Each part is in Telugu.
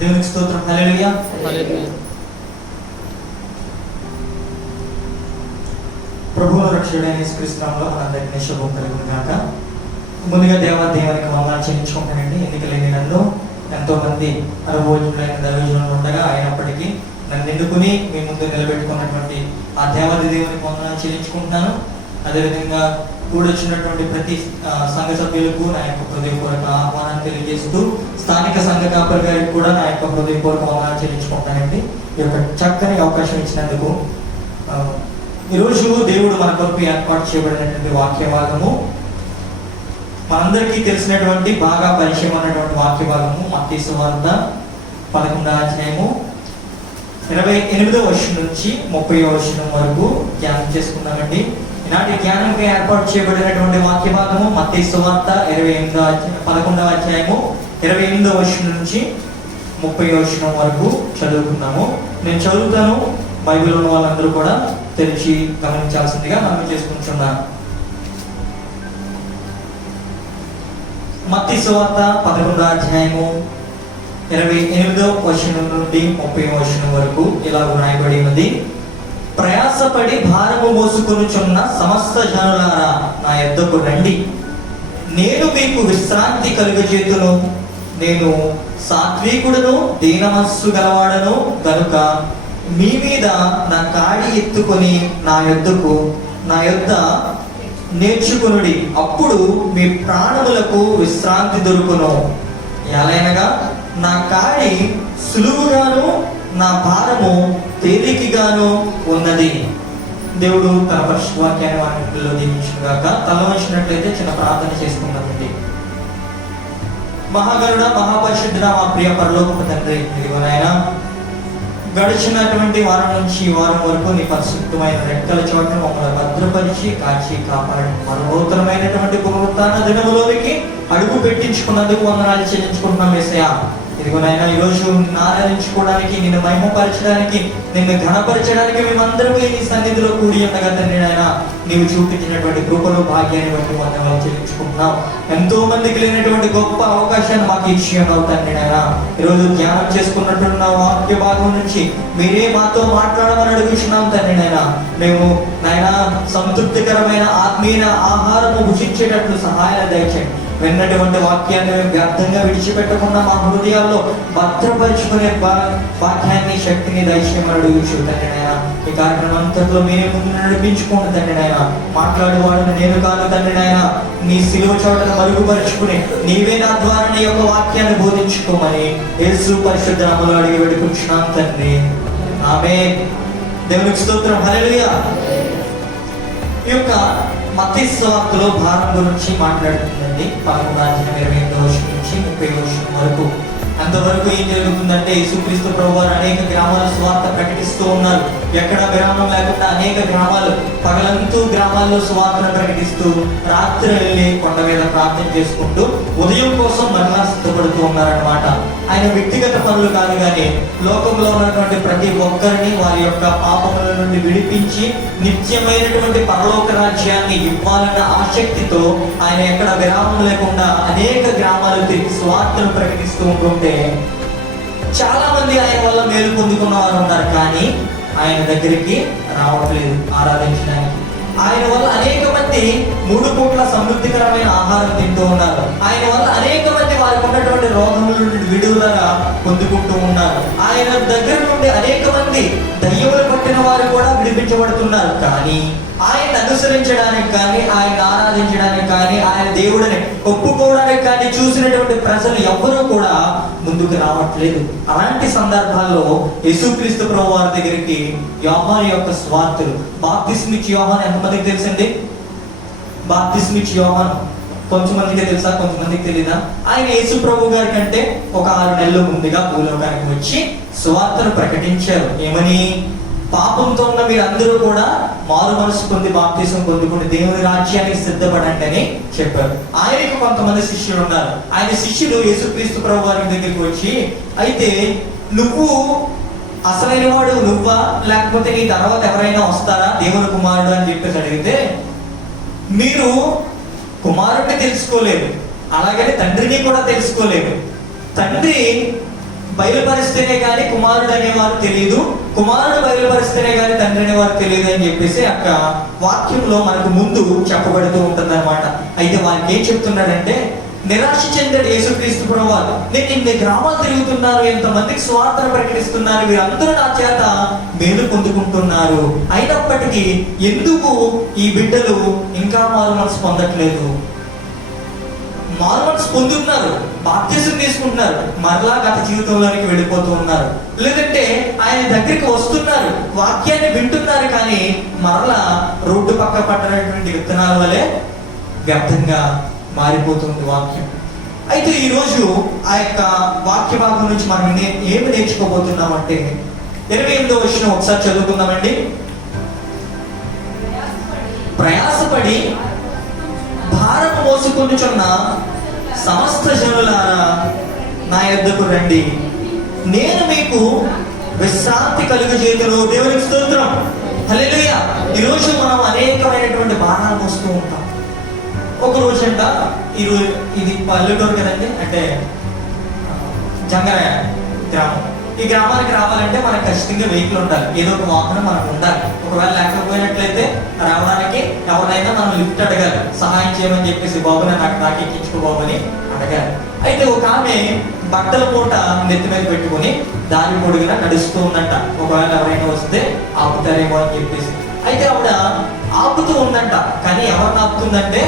దేవునికి స్తోత్రం. హల్లెలూయా. ప్రభువు రక్షకుడైన యేసుక్రీస్తు నామములో మనందరికీ శుభం కలుగును గాక. ముందుగా దేవునికి వందనాలు చెల్లించుకుంటానండి. ఎన్నికలేని నన్ను ఎంతో మంది అనుభవజ్ఞులైన దైవజనులు ఉండగా అయినప్పటికీ నన్ను ఎన్నుకుని మీ ముందు నిలబెట్టుకున్నటువంటి ఆ దేవునికి వందనాలు చెల్లించుకుంటున్నాను. అదేవిధంగా కూడొచ్చినటువంటి ప్రతి సంఘ సభ్యులకు నా యొక్క హృదయపూర్వక ఆహ్వానాన్ని తెలియజేస్తూ స్థానిక సంఘ కాపరి గారికి కూడా నా యొక్క హృదయపూర్వక వందనాలు చెల్లించుకుంటానండి. ఈ యొక్క చక్కని అవకాశం ఇచ్చినందుకు. ఈరోజు దేవుడు మన కొరకు ఏర్పాటు చేయబడినటువంటి వాక్య భాగము మనందరికీ తెలిసినటువంటి బాగా పరిచయం అన్నటువంటి వాక్య భాగము మత్తయి సువార్త 11వ అధ్యాయము 28వ వచనం నుంచి 30వ వచనం వరకు ధ్యానం చేసుకున్నామండి. ఈనాటి ధ్యానంకి ఏర్పాటు చేయబడినటువంటి వాక్య భాగము మత్తయి సువార్త 11వ అధ్యాయము 28వ వచనం నుంచి 30వ వచనం వరకు చదువుకున్నాము. నేను చదువుతాను, బైబిల్ ఉన్న వాళ్ళందరూ కూడా తెరిచి గమనించాల్సిందిగా మనం చేసుకుంటున్నాను. మత్తయి సువార్త 11వ అధ్యాయము 28వ వచనం నుండి 30వ వచనం వరకు ఇలా వ్రాయబడి ఉన్నది. ప్రయాసపడి భారము మోసుకొనుచున్న సమస్త జనులారా నా యొద్దకు రండి, నేను మీకు విశ్రాంతి కలుగజేతును. నేను సాత్వికుడును దీన మనస్సు గలవాడను గనుక మీ మీద నా కాడి ఎత్తుకొని నా యొద్ద నేర్చుకునుడి, అప్పుడు మీ ప్రాణములకు విశ్రాంతి దొరుకును. ఎలాగనగా నా కాడి సులువుగాను నా భారము తేలికగాను ఉన్నది. దేవుడు తన పరిశుద్ధ వాక్యాన్ని వాటిలో దీవించుగాక. తల వంచినట్లయితే చిన్న ప్రార్థన చేసుకున్నామండి. మహాగరుడ, మహాపరిశుద్ధుడ, మా ప్రియ పరలోకపు తండ్రి, ఇదిగోనైనా గడిచినటువంటి వారం నుంచి ఈ వారం వరకు నీ పరిశుద్ధమైన రెక్కల చోట మమ్మల్ని భద్రపరిచి కాచి కాపాడి మరోత్తరమైనటువంటి పునరుత్థాన దినములోనికి అడుగు పెట్టించుకున్నందుకు వందనాలు చెల్లించుకుంటున్నాం యేసయ్యా. ఇదిగోనైనా ఈరోజు నిన్ను ఆరాధించుకోవడానికి, నిన్ను మహిమపరచడానికి, నిన్ను ఘనపరచడానికి మేమందరూ నీ సన్నిధిలో కూడి ఉండగా తండ్రి నాయన నీవు చూపించినటువంటి కృపలు భాగ్యాన్ని బట్టి వందనాలు చెల్లించుకుంటున్నాం. ఎంతో మందికి లేనటువంటి గొప్ప అవకాశాన్ని మాకు ఇచ్చి ఉన్నావు తండ్రి నాయన. ఈరోజు ధ్యానం చేసుకున్నట్టున్న వాక్య భాగం నుంచి మీరే మాతో మాట్లాడమని అడుగుతున్నాం తండ్రి నాయన. మేము నాయన సంతృప్తికరమైన ఆత్మీయ ఆహారము భుజించేటట్లు సహాయాన్ని దయచేయండి. విన్నటువంటి వాక్యాన్ని మేము వ్యర్థంగా విడిచిపెట్టకుండా మా హృదయాల్లో భద్రపరుచుకునే వాక్యాన్ని, శక్తిని దయచేయమని అడుగుచు తండ్రి నాయన. ఈ కార్యక్రమం అంతట్లో మీరే ముందు నడిపించుకోండి తండ్రి నాయన. మాట్లాడేవాడిని నేను కాదు తండ్రి నాయన. నీ సిలువ చోటను మరుగుపరుచుకుని నీవే నా ద్వారా నీ యొక్క వాక్యాన్ని బోధించుకోమని యేసు పరిశుద్ధ నామములో అడిగి వేడుకుంటున్నాం తండ్రి. ఆమేన్. దేవునికి స్తోత్రం. హల్లెలూయా. ఈ యొక్క మత్తయి సువార్తలో భారం గురించి మాట్లాడుతుందండి. 11వ అధ్యాయం 28వ వచనం నుంచి 30వ వచనం వరకు. అంతవరకు ఏం జరుగుతుందంటే యేసుక్రీస్తు ప్రభువారు అనేక గ్రామాల సువార్త ప్రకటిస్తూ ఉన్నారు. ఎక్కడ విరామం లేకుండా అనేక గ్రామాలు, పగలంతూ గ్రామాల్లో సువార్తను ప్రకటిస్తూ రాత్రి వెళ్ళి కొండ మీద ప్రార్థన చేసుకుంటూ ఉదయం కోసం మరలా సిద్ధపడుతూ ఉన్నారన్నమాట. ఆయన వ్యక్తిగత పనులు కాదు కానీ లోకంలో ఉన్నటువంటి ప్రతి ఒక్కరిని వారి యొక్క పాపముల నుండి విడిపించి నిత్యమైనటువంటి పరలోక రాజ్యాన్ని ఇవ్వాలన్న ఆసక్తితో ఆయన ఎక్కడ విరామం లేకుండా అనేక గ్రామాలు తిరిగి సువార్తను ప్రకటిస్తూ ఉంటుంటే చాలా మంది ఆయన వల్ల మేలు పొందుకున్న వారు ఉన్నారు, కానీ ఆయన దగ్గరికి రావట్లేదు ఆరాధించడానికి. ఆయన వల్ల అనేక మంది 3 పూట్ల సమృద్ధికరమైన ఆహారం తింటూ ఉన్నారు. ఆయన వల్ల అనేక మంది వారికి ఉన్నటువంటి రోగముల నుండి విడుదల పొందుకుంటూ ఉన్నారు. ఆయన దగ్గర నుండి అనేక మంది దయ్యములు పట్టిన వారు కూడా విడిపించబడుతున్నారు. కానీ ఆయన అనుసరించడానికి కానీ, ఆయన ఆరాధించడానికి కానీ, ఆయన దేవుడిని ఒప్పుకోవడానికి కానీ చూసినటువంటి ప్రజలు ఎవ్వరూ కూడా ముందుకు రావట్లేదు. అలాంటి సందర్భాల్లో యేసుక్రీస్తు ప్రభువు వారి దగ్గరికి యోహాను యొక్క స్వార్థులు, బాప్తిస్మిచ్చే యోహాను ఎంతమందికి తెలుసండి? బాప్తిస్మిచ్చే యోహాను కొంతమందికి తెలుసా, కొంతమందికి తెలీదా? ఆయన యేసు ప్రభు గారి కంటే ఒక 6 నెలలు ముందుగా భూలోకానికి వచ్చి సువార్తను ప్రకటించారు. ఏమని? పాపంతో ఉన్న మీరందరూ కూడా మారు మనసు పొంది బాప్తిసం పొందుకుని దేవుని రాజ్యానికి సిద్ధపడండి అని చెప్పారు. ఆయనకు కొంతమంది శిష్యులు ఉన్నారు. ఆయన శిష్యులు యేసుక్రీస్తు ప్రభు వారి దగ్గరికి వచ్చి, అయితే నువ్వు అసలైన వాడు నువ్వా, లేకపోతే నీ తర్వాత ఎవరైనా వస్తారా దేవుని కుమారుడు అని చెప్పేసి అడిగితే, మీరు కుమారుడిని తెలుసుకోలేరు, అలాగని తండ్రిని కూడా తెలుసుకోలేరు. తండ్రి బయలుపరిస్తేనే కానీ కుమారుడు అనేవారు తెలియదు, కుమారుడు బయలుపరిస్తేనే కానీ తండ్రి అనేవారు తెలియదు అని చెప్పేసి అక్క వాక్యంలో మనకు ముందు చెప్పబడుతూ ఉంటుంది అనమాట. అయితే వారికి ఏం చెప్తున్నాడంటే, నిరాశ చెందాడు యేసుక్రీస్తు ప్రభువారు. నేను ఇన్ని గ్రామాలు తిరుగుతున్నాను, ఎంతమందికి స్వార్థను ప్రకటిస్తున్నాను, వీరందరూ నా చేత మేలు పొందుకుంటున్నారు, అయినప్పటికీ ఎందుకు ఈ బిడ్డలు ఇంకా మారు మనసు పొందట్లేదు? మారు మనసు పొందుతున్నారు, బాప్తిసం తీసుకుంటున్నారు, మరలా గత జీవితంలోనికి వెళ్ళిపోతూ ఉన్నారు. లేదంటే ఆయన దగ్గరికి వస్తున్నారు, వాక్యాన్ని వింటున్నారు, కానీ మరలా రోడ్డు పక్క పడ్డటువంటి విత్తనాల వలె వ్యర్థంగా మారిపోతుంది వాక్యం. అయితే ఈరోజు ఆ యొక్క వాక్య భాగం నుంచి మనం ఏమి నేర్చుకోబోతున్నామంటే, 28వ వచనం ఒకసారి చదువుకుందామండి. ప్రయాసపడి భారము మోసుకొనుచున్న సమస్త జనులారా నా యొద్దకు రండి, నేను మీకు విశ్రాంతి కలుగజేయుదును. దేవునికి స్తోత్రం, హల్లెలూయా. ఈరోజు మనం అనేకమైనటువంటి భారాలు మోస్తూ ఉంటాం. ఒక రోజంట ఈరోజు ఇది పల్లెటూరు కదండి, అంటే జంగరాయ గ్రామం. ఈ గ్రామానికి రావాలంటే మనకు ఖచ్చితంగా వెహికల్ ఉండాలి, ఏదో ఒక వాహనం మనకు ఉండాలి. ఒకవేళ లేకపోయినట్లయితే రావడానికి ఎవరైనా మనం లిఫ్ట్ అడగాలి, సహాయం చేయమని చెప్పేసి, బాబు నాకు నాకు ఎక్కించుకో బాబు అని అడగాలి. అయితే ఒక ఆమె బట్టల పూట నెత్తి మీద పెట్టుకుని దారి పొడుగునా నడుస్తూ ఉందంట, ఒకవేళ ఎవరైనా వస్తే ఆపుతారేమో అని చెప్పేసి. అయితే ఆవిడ ఆపుతూ ఉందంట, కానీ ఎవరిని ఆపుతుందంటే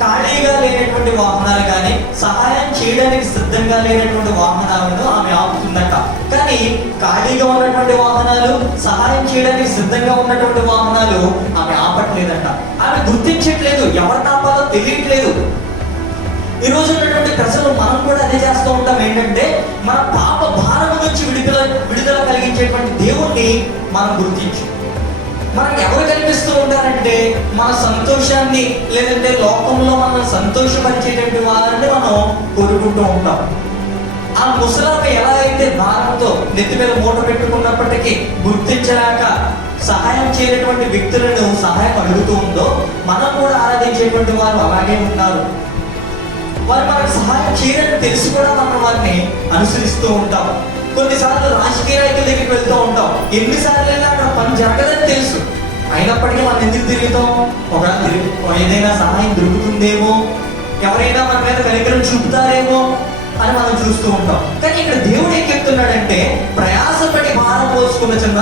ఖాళీగా లేనటువంటి వాహనాలు కానీ సహాయం చేయడానికి సిద్ధంగా లేనటువంటి వాహనాలను ఆమె ఆపుతుందట. కానీ ఖాళీగా ఉన్నటువంటి వాహనాలు, సహాయం చేయడానికి సిద్ధంగా ఉన్నటువంటి వాహనాలు ఆమె ఆపట్లేదంట. ఆమె గుర్తించట్లేదు, ఎవరిని ఆపాలో తెలియట్లేదు. ఈ రోజు ఉన్నటువంటి ప్రజలు మనం కూడా అదే చేస్తూ ఉంటాం. ఏంటంటే మన పాప భారం నుంచి విడుదల కలిగించేటువంటి దేవుణ్ణి మనం గుర్తించు. మనకి ఎవరు కనిపిస్తూ ఉంటారంటే మన సంతోషాన్ని, లేదంటే లోకంలో మనం సంతోషపరిచేటువంటి వారిని మనం కోరుకుంటూ ఉంటాం. ఆ ముసలామె ఎలా అయితే భారంతో నెత్తి మీద మూట పెట్టుకున్నప్పటికీ గుర్తించలేక సహాయం చేయనటువంటి వ్యక్తులను సహాయం అడుగుతూ ఉందో, మనం కూడా ఆరాధించేటువంటి వారు అలాగే ఉన్నారు. వారు మనకు సహాయం చేయడానికి తెలిసి కూడా మనం వారిని అనుసరిస్తూ ఉంటాం. కొన్నిసార్లు రాజకీయ నాయకుల దగ్గరికి వెళ్తూ ఉంటాం, ఎన్నిసార్లు అయినా అక్కడ పని జరగదని తెలుసు, అయినప్పటికీ మనం ఎందుకు తిరుగుతాం? ఏదైనా సహాయం దొరుకుతుందేమో, ఎవరైనా మన మీద కనికరం చూపుతారేమో అని మనం చూస్తూ ఉంటాం. కానీ ఇక్కడ దేవుడు ఏం చెప్తున్నాడంటే, ప్రయాసపడి భారం పోసుకున్న చిన్న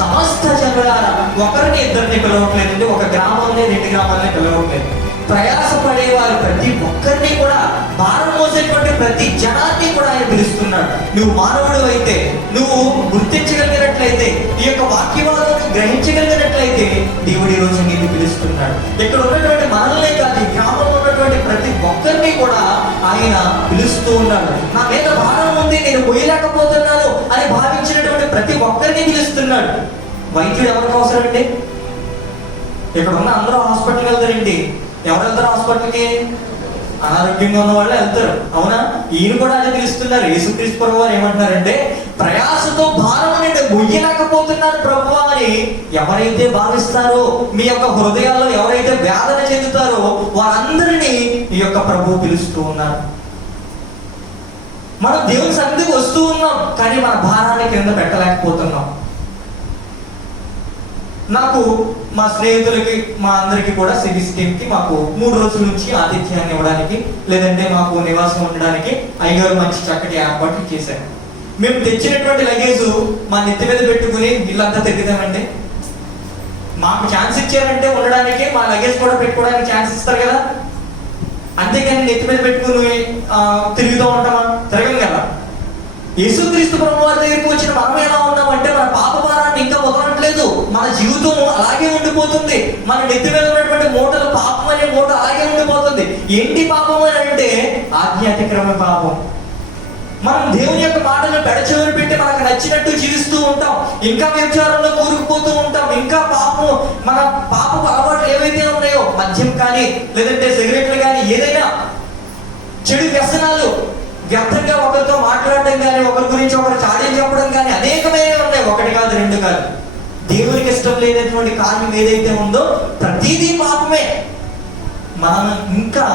సమస్త జనులారా, ఒకరిని ఇద్దరిని పిలవట్లేదండి, ఒక గ్రామాన్ని 2 గ్రామాలని పిలవట్లేదు. ప్రయాసపడేవారు ప్రతి ఒక్కరిని కూడా, భారం మోసేటువంటి ప్రతి జనాన్ని కూడా ఆయన పిలుస్తున్నాడు. నువ్వు మానవుడు అయితే, నువ్వు గుర్తించగలిగినట్లయితే, ఈ యొక్క వాక్యవాదాన్ని గ్రహించగలిగినట్లయితే దేవుడు ఈ రోజు నిన్ను పిలుస్తున్నాడు. ఇక్కడ ఉన్నటువంటి మనల్నే కాదు, ఈ గ్రామంలో ఉన్నటువంటి ప్రతి ఒక్కరిని కూడా ఆయన పిలుస్తూ ఉన్నాడు. నా మీద భారం ఉంది, నేను పోయలేకపోతున్నాను అని భావించినటువంటి ప్రతి ఒక్కరిని పిలుస్తున్నాడు. వైద్యుడు ఎవరికి అవసరం అండి? ఇక్కడ ఉన్న అందరూ హాస్పిటల్కి వెళ్తారండి. ఎవరు వెళ్తారు హాస్పిటల్కి? అనారోగ్యంగా ఉన్న వాళ్ళు వెళ్తారు, అవునా? ఈయన కూడా అదే పిలుస్తున్నారు. యేసుక్రీస్తు ప్రభువు వారు ఏమంటున్నారంటే, ప్రయాసతో భారం నుండి మొయ్యలేకపోతున్నారు ప్రభువా అని ఎవరైతే భావిస్తారో, మీ యొక్క హృదయాల్లో ఎవరైతే వేదన చెందుతారో వారందరినీ ఈ యొక్క ప్రభువు పిలుస్తూ ఉన్నారు. మనం దేవుని సన్నిధికి వస్తూ ఉన్నాం, కానీ మన భారాన్ని కింద పెట్టలేకపోతున్నాం. నాకు మా స్నేహితులకి, మా అందరికి కూడా సివిస్ టీమ్కి మాకు 3 రోజుల నుంచి ఆతిథ్యాన్ని ఇవ్వడానికి, లేదంటే మాకు నివాసం ఉండడానికి అయ్యగారు మంచి చక్కటి ఏర్పాట్లు చేశారు. మేము తెచ్చినటువంటి లగేజ్ మా నెత్తి మీద పెట్టుకుని ఇల్లంతా తిరుగుతామండి. మాకు ఛాన్స్ ఇచ్చారంటే ఉండడానికి, మా లగేజ్ కూడా పెట్టుకోవడానికి ఛాన్స్ ఇస్తారు కదా, అంతేకాని నెత్తి మీద పెట్టుకుని తిరుగుతూ ఉంటామా? తిరగం కదా. యేసుక్రీస్తు ప్రభువారి దగ్గరికి వచ్చిన మనం ఎలా ఉన్నామంటే, మన పాప భారాన్ని ఇంకా వదలట్లేదు, మన జీవితం అలాగే ఉండిపోతుంది. మన నెత్తి మీద ఉన్నటువంటి మూటలు, పాపం అనే మూట అలాగే ఉండిపోతుంది. ఏంటి పాపం అని అంటే ఆధ్యాత్మికమైన పాపం. మనం దేవుని యొక్క మాటలను పెడచెవిని పెట్టి మనకు నచ్చినట్టు జీవిస్తూ ఉంటాం, ఇంకా వ్యభిచారంలో కూరుకుపోతూ ఉంటాం, ఇంకా పాపం, మన పాపపు అలవాట్లు ఏవైతే ఉన్నాయో, మద్యం కానీ, లేదంటే సిగరెట్లు కానీ, ఏదైనా చెడు వ్యసనాలు, వ్యర్థంగా ఒకరితో మాట్లాడడం కానీ, ఒకరి గురించి ఒకరు చాడీలు చెప్పడం కానీ అనేకమైన ఉన్నాయి. 1 కాదు 2 కాదు. దేవునికి ఇష్టం లేనటువంటి కార్యం ఏదైతే ఉందో ప్రతిదీ పాపమే. మనం ఇంకా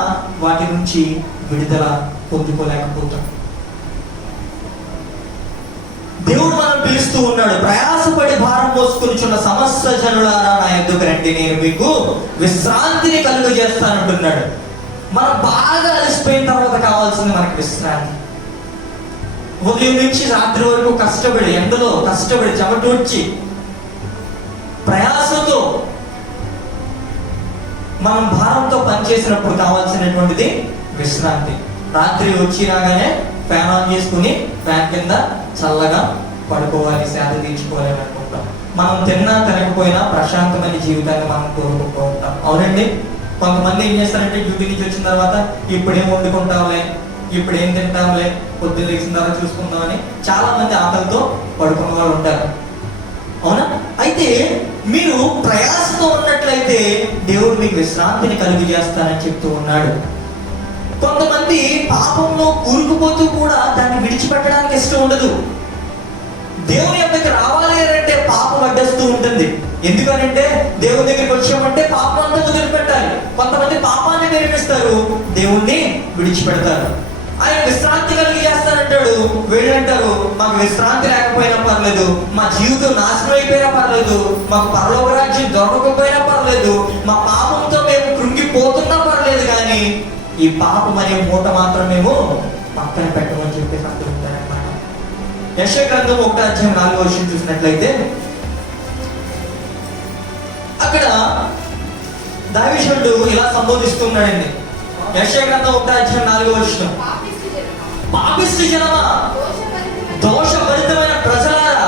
వాటి నుంచి విడుదల పొందుకోలేకపోతాం. దేవుడు మనం పిలుస్తూ ఉన్నాడు, ప్రయాసపడి భారం మోసుకొనిచున్న సమస్త జనులారా నా యొద్దకు రండి, నేను మీకు విశ్రాంతిని కలుగజేస్తానంటున్నాడు. మనం బాగా అలసిపోయిన తర్వాత కావాల్సింది మనకి విశ్రాంతి. ఉదయం నుంచి రాత్రి వరకు కష్టపడి, ఎండలో కష్టపడి, చెమటూడ్చి, ప్రయాసతో మనం భారంతో పనిచేసినప్పుడు కావాల్సినటువంటిది విశ్రాంతి. రాత్రి వచ్చి రాగానే ఫ్యాన్ ఆన్ చేసుకుని ఫ్యాన్ కింద చల్లగా పడుకోవాలి, సేద తీర్చుకోవాలి అనుకుంటాం. మనం తిన్నా తినకపోయినా ప్రశాంతమైన జీవితాన్ని మనం కోరుకుంటూ ఉంటాం. అవునండి. కొంతమంది ఏం చేస్తారంటే డ్యూటీ నుంచి వచ్చిన తర్వాత ఇప్పుడేం వండుకుంటాంలే, ఇప్పుడేం తింటాంలే, పొద్దున్న లేచిన తర్వాత చూసుకుందామని చాలా మంది ఆకలితో పడుకున్న వాళ్ళు ఉంటారు. అవునా? అయితే మీరు ప్రయాసతో ఉన్నట్లయితే దేవుడు మీకు విశ్రాంతిని కలుగు చేస్తానని చెప్తూ ఉన్నాడు. కొంతమంది పాపంలో కూరుకుపోతూ కూడా దాన్ని విడిచిపెట్టడానికి ఇష్టం ఉండదు. దేవుని యొక్కకి రావాలి అంటే పాపం అడ్డేస్తూ ఉంటుంది. ఎందుకనంటే దేవుని దగ్గరికి వచ్చామంటే పాపం అంతా వదిలిపెట్టాలి. కొంతమంది పాపాన్ని నేర్పిస్తారు, దేవుణ్ణి విడిచిపెడతారు. ఆయన విశ్రాంతి కలిగి చేస్తానంటాడు, వీళ్ళంటారు మాకు విశ్రాంతి లేకపోయినా పర్లేదు, మా జీవితం నాశనం అయిపోయినా పర్లేదు, మాకు పరలోక రాజ్యం దొరకకపోయినా పర్లేదు, మా పాపంతో మేము కృంగిపోతున్నా పర్లేదు, కానీ ఈ పాపం అనే మూట మాత్రం మేము పక్కన పెట్టమని చెప్పేసి అంటుంటారన్నమాట. యెషయా గ్రంథం 1:4 చూసినట్లయితే అక్కడ దావీదుడు ఇలా సంబోధిస్తున్నాడండి. యెషయా గ్రంథం 1:4 పాపిష్టి జనమా, దోషభరితమైన ప్రజలారా,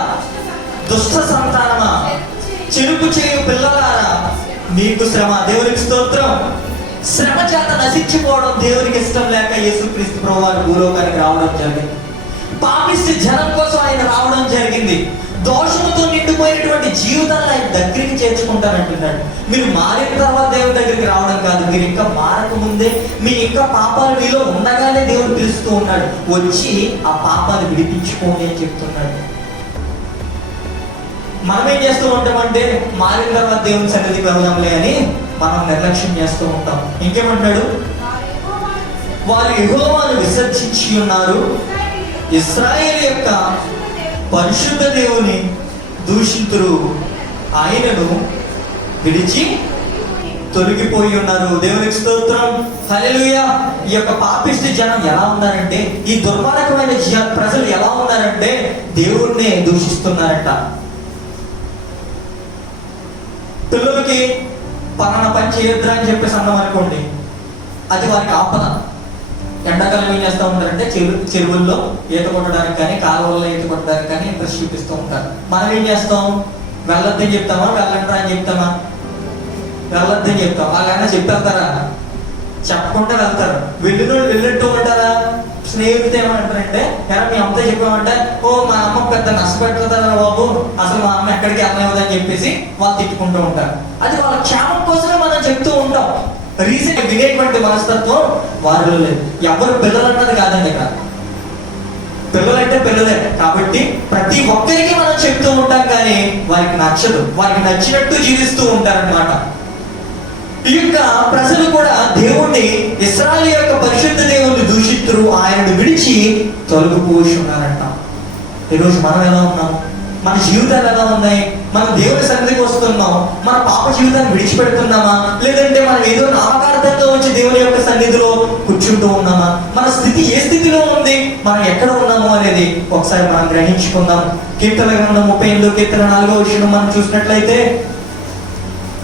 దుష్ట సంతానమా, చిరుకు చేయు పిల్లలారా, మీకు శ్రమ. దేవునికి స్తోత్రం. శ్రమ చేత నశించిపోవడం దేవునికి ఇష్టం లేక యేసుక్రీస్తు ప్రభువారు భూలోకానికి రావడం జరిగింది. పాపిష్టి జనం కోసం ఆయన రావడం జరిగింది. దోషముతో నిండిపోయినటువంటి జీవితాన్ని ఆయన దగ్గరికి చేర్చుకుంటానంటున్నాడు. మీరు మారిన తర్వాత దేవుడి దగ్గరికి రావడం కాదు, మీరు ఇంకా మారక ముందే, మీ ఇంకా పాపాలు మీలో ఉండగానే దేవుడు పిలుస్తూ ఉన్నాడు, వచ్చి ఆ పాపాలు విడిపించుకోండి అని చెప్తున్నాడు. మనం ఏం చేస్తూ ఉంటామంటే మారిన తర్వాత దేవుని సన్నిధికి వెళ్దాంలే అని మనం నిర్లక్ష్యం చేస్తూ ఉంటాం. ఇంకేమంటాడు, వారు యెహోవాను విసర్జించి ఉన్నారు, ఇశ్రాయేలు యొక్క పరిశుద్ధ దేవుని దూషితులు, ఆయనను విడిచి తొలగిపోయి ఉన్నారు. దేవునికి స్తోత్రం. హల్లెలూయా. ఈ యొక్క పాపిష్టి జనం ఎలా ఉన్నారంటే, ఈ దుర్మార్గమైన ప్రజలు ఎలా ఉన్నారంటే దేవుణ్ణి దూషిస్తున్నారంట. పిల్లలకి పలానా పని చేయొద్దురా అని చెప్పేసి అన్నాం అనుకోండి, అది వారికి ఆపద. ఎండాకాలం ఏం చేస్తూ ఉంటారంటే చెరువుల్లో ఈత కొట్టడానికి కానీ, కాలువల్లో ఈత కొట్టడానికి కానీ ఇంట్రెస్ట్ చూపిస్తూ ఉంటారు. మనం ఏం చేస్తాం, వెళ్ళొద్దని చెప్తామా, వెళ్ళంటారా అని చెప్తామా? వెళ్ళొద్దని చెప్తాం. అలాగైనా చెప్పేస్తారా? చెప్పకుండా వెళ్తారు. వెళ్ళినట్టు ఉంటారా? స్నేహితులు ఏమంటారంటే, ఎలా మీ అమ్మతో చెప్పామంటే, ఓ మా అమ్మ పెద్ద నష్టపెట్టుతారా బాబు, అసలు మా అమ్మ ఎక్కడికి వెళ్ళలేదని చెప్పేసి వాళ్ళు తిట్టుకుంటూ ఉంటారు. అది వాళ్ళ క్షేమం కోసమే మనం చెప్తూ ఉంటాం. రీసెంట్ వినేటువంటి మనస్తత్వం వారిలో లేదు. ఎవరు పిల్లలు అన్నది కాదండి. ఇక్కడ పిల్లలంటే పిల్లలే కాబట్టి ప్రతి ఒక్కరికి మనం చెప్తూ ఉంటాం, కానీ వారికి నచ్చదు. వారికి నచ్చినట్టు జీవిస్తూ ఉంటారన్నమాట. ఈ యొక్క ప్రజలు కూడా దేవుణ్ణి, ఇశ్రాయేలు యొక్క పరిశుద్ధ దేవుని దూషితులు, ఆయనను విడిచి తొలగిపోతున్నారంట. ఈరోజు మనం ఎలా ఉన్నాం? మన జీవితాలు ఎలా ఉన్నాయి? మనం దేవుని సన్నిధికి వస్తున్నాం, మన పాప జీవితాన్ని విడిచిపెడుతున్నామా, లేదంటే మనం ఏదో నామకార్థంగా వచ్చి దేవుని యొక్క సన్నిధిలో కూర్చుంటూ ఉన్నామా? మన స్థితి ఏ స్థితిలో ఉంది, మనం ఎక్కడ ఉన్నాము అనేది ఒకసారి మనం గ్రహించుకుందాం. కీర్తన గ్రంథం 38 కీర్తన 4 మనం చూసినట్లయితే,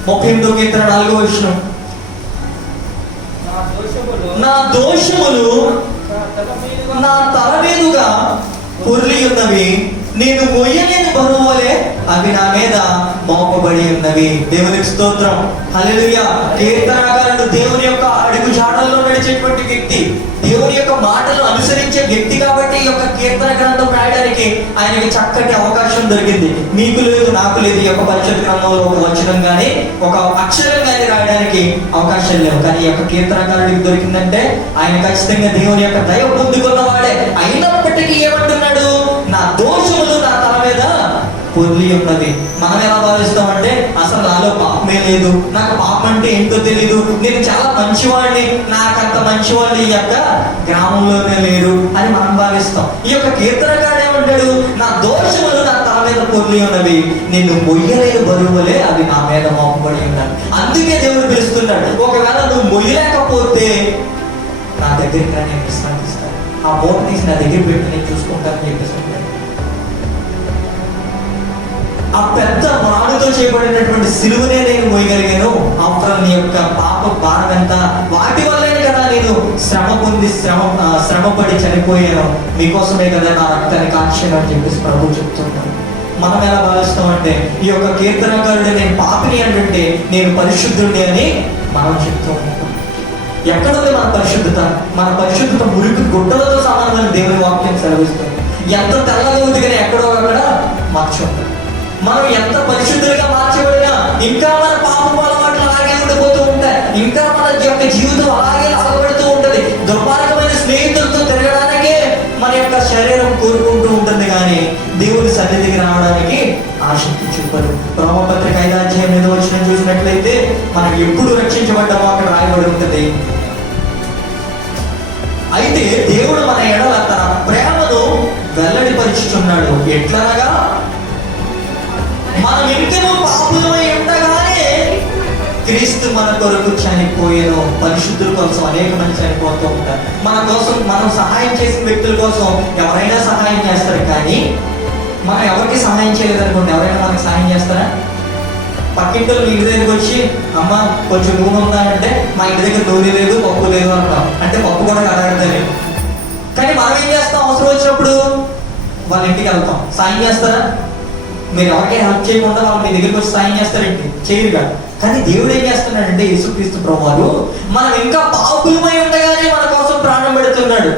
38 కీర్తన 4 నా దోషములు నా తల మీదుగా పొర్లి ఉన్నవి, నేను మొయ్యలేని బరువులే అవి నా మీద మోపబడి ఉన్నవి. దేవునికి స్తోత్రం. హల్లెలూయా. కీర్తనకారుడు దేవుని యొక్క అడుగు జాడల్లో నడిచేటువంటి వ్యక్తి, దేవుని యొక్క మాటలు అనుసరించే వ్యక్తి కాబట్టి ఈ యొక్క కీర్తన గ్రంథం రాయడానికి ఆయనకి చక్కటి అవకాశం దొరికింది. మీకు లేదు, నాకు లేదు. ఈ యొక్క పరిశుద్ధ గ్రంథంలో ఒక వచనం కానీ, ఒక అక్షరం కానీ రాయడానికి అవకాశం లేవు. కానీ ఈ యొక్క కీర్తనకారుడికి దొరికిందంటే ఆయన ఖచ్చితంగా దేవుని యొక్క దయ పొందుకున్నవాడే. అయినప్పటికీ ఏమంటున్నాడు, నా దోషములు నా తల మీద పొర్లి ఉన్నది. మనం ఎలా భావిస్తామంటే, అసలు నాలో పాపమే లేదు, నాకు పాపం అంటే ఏంటో తెలీదు, నేను చాలా మంచివాడిని, నాకంత మంచివాళ్ళు ఈ యొక్క గ్రామంలోనే లేరు అని మనం భావిస్తాం. ఈ యొక్క కీర్తనకారుడు ఏమంటాడు, నా దోష పొర్లి ఉన్నవి, నిన్ను మొయ్యలేని బరువులే అవి నా మీద మోపబడి ఉన్నాయి. అందుకే దేవుడు పిలుస్తున్నాడు, ఒకవేళ నువ్వు మొయ్యలేకపోతే నా దగ్గరికి రా, నేను విశ్రాంతిస్తాను. ఆ మూట తీసి నా దగ్గర పెట్టి నేను చూసుకుంటానని చెప్పేసి ఆ పెద్ద మాడుతో చేయబడినటువంటి సిలువనే నేను మోయగలిగాను. అప్పుడు నీ యొక్క పాప భారం ఎంత, వాటి వల్లే కదా నేను శ్రమ పొంది శ్రమపడి చనిపోయాను, మీకోసమే కదా నా రక్తాన్ని కాల్చాను అని చెప్పేసి ప్రభు చెప్తున్నాను. మనం ఎలా భావిస్తామంటే ఈ యొక్క కీర్తనకారుడు నేను పాపిని అంటే నేను పరిశుద్ధుడిని అని మనం చెప్తూ ఉంటాం. ఎక్కడుంది మన పరిశుద్ధత? మన పరిశుద్ధత మురికి గుడ్డలతో సమానమని దేవుని వాక్యం సెలవిస్తుంది. ఎంత తెల్లగా ఉంది కానీ ఎక్కడో అక్కడ మార్చుంటాం. మనం ఎంత పరిశుద్ధులుగా మార్చబడినా ఇంకా మన పాపం అలవాట్లు అలాగే ఉండిపోతూ ఉంటాయి. ఇంకా మన యొక్క జీవితం అలాగే సాగబడుతూ ఉంటుంది. దుర్మార్గమైన స్నేహితులతో తిరగడానికే మన యొక్క శరీరం కోరుకుంటూ ఉంటుంది, కానీ దేవుని సన్నిధికి రావడానికి ఆసక్తి చూపదు. రోమపత్రిక 5:5 చూసినట్లయితే మనం ఎప్పుడు రక్షించబడ్డామో అక్కడ రాయబడి ఉంటుంది. అయితే దేవుడు మన ఎడల తన ప్రేమను వెల్లడిపరుచుచున్నాడు. ఎట్లనగా మనం ఇంకనూ పాపులమై ఉండగానే క్రీస్తు మన కొరకు చనిపోయాను. పరిశుద్ధుల కోసం అనేక మంది చనిపోతూ ఉంటారు. మన కోసం మనం సహాయం చేసిన వ్యక్తుల కోసం ఎవరైనా సహాయం చేస్తారు, కానీ మనం ఎవరికి సహాయం చేయలేదనుకోండి, ఎవరైనా మనకి సహాయం చేస్తారా? పక్కింటి మీ ఇంటి దగ్గరికి వచ్చి అమ్మ కొంచెం నూనె ఉందా అంటే మా ఇంటి దగ్గర నూనె లేదు, పప్పు లేదు అంటాం. అంటే పప్పు కూడా కలగడలేదు. కానీ మనం ఏం చేస్తాం? అవసరం వచ్చినప్పుడు వాళ్ళ ఇంటికి వెళ్తాం. సాయం చేస్తారా? మీరు ఎవరికైనా హెల్ప్ చేయకుండా వాళ్ళు మీ దగ్గరికి వచ్చి సాయం చేస్తారండి, చేయరుగా. కానీ దేవుడు ఏం చేస్తున్నాడంటే యేసుక్రీస్తు ప్రభువారు మనం ఇంకా పాపులమై ఉండగానే మన కోసం ప్రాణం పెడుతున్నాడు.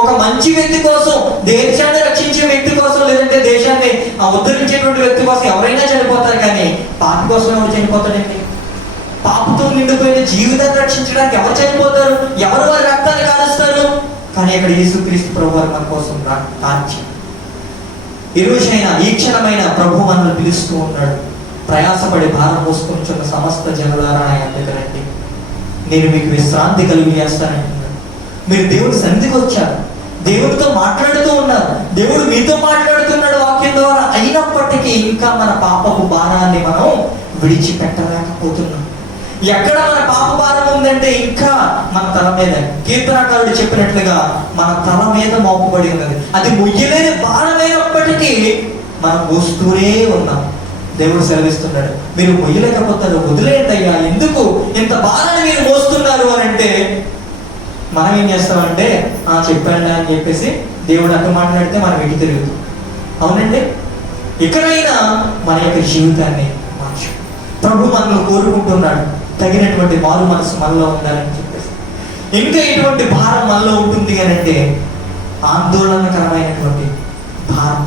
ఒక మంచి వ్యక్తి కోసం, దేశాన్ని రక్షించే వ్యక్తి కోసం, లేదంటే దేశాన్ని ఉద్ధరించేటువంటి వ్యక్తి కోసం ఎవరైనా చనిపోతారు, కానీ పాపి కోసం ఎవరు చనిపోతాడండి? పాపతో నిండిపోయిన జీవితాన్ని రక్షించడానికి ఎవరు చనిపోతారు? ఎవరు వారి రక్తాన్ని కాలుస్తారు? కానీ ఇక్కడ యేసుక్రీస్తు ప్రభువారు మన కోసం కాల్చి ఈ రోజైనా ఈ క్షణమైన ప్రభు మనల్ని పిలుస్తూ ఉన్నాడు. ప్రయాసపడి భారం మోసుకుంటున్న సమస్త జనులారా ఆయన దగ్గరండి, నేను మీకు విశ్రాంతి కలిగి చేస్తానంటున్నాడు. మీరు దేవుడి సన్నిధికి వచ్చారు, దేవుడితో మాట్లాడుతూ ఉన్నారు, దేవుడు మీతో మాట్లాడుతున్నాడు వాక్యం ద్వారా. అయినప్పటికీ ఇంకా మన పాపపు భారాన్ని మనం విడిచిపెట్టలేకపోతున్నాం. ఎక్కడ మన పాప భారం ఉందంటే ఇంకా మన తల మీద, కీర్తనకారుడు చెప్పినట్లుగా మన తల మీద మోపబడి ఉన్నది. అది ముయ్యలేని భారమైనప్పటికీ మనం మోస్తూనే ఉన్నాం. దేవుడు సెలవిస్తున్నాడు, మీరు మొయ్యలేకపోతే వదిలేయండి అయ్యా, ఎందుకు ఇంత భారాన్ని మీరు మోస్తున్నారు అని అంటే మనం ఏం చేస్తామంటే చెప్పండి అని చెప్పేసి దేవుడు అట్లా మాట్లాడితే మనం ఎటు తిరుగుతాం. అవునండి, ఇక్కడైనా మన యొక్క జీవితాన్ని మార్చు. ప్రభు మనల్ని కోరుకుంటున్నాడు, తగినటువంటి మారు మనసు మనలో ఉండాలని చెప్పేసి. ఇంకా ఎటువంటి భారం మనలో ఉంటుంది అని అంటే ఆందోళనకరమైనటువంటి భారం,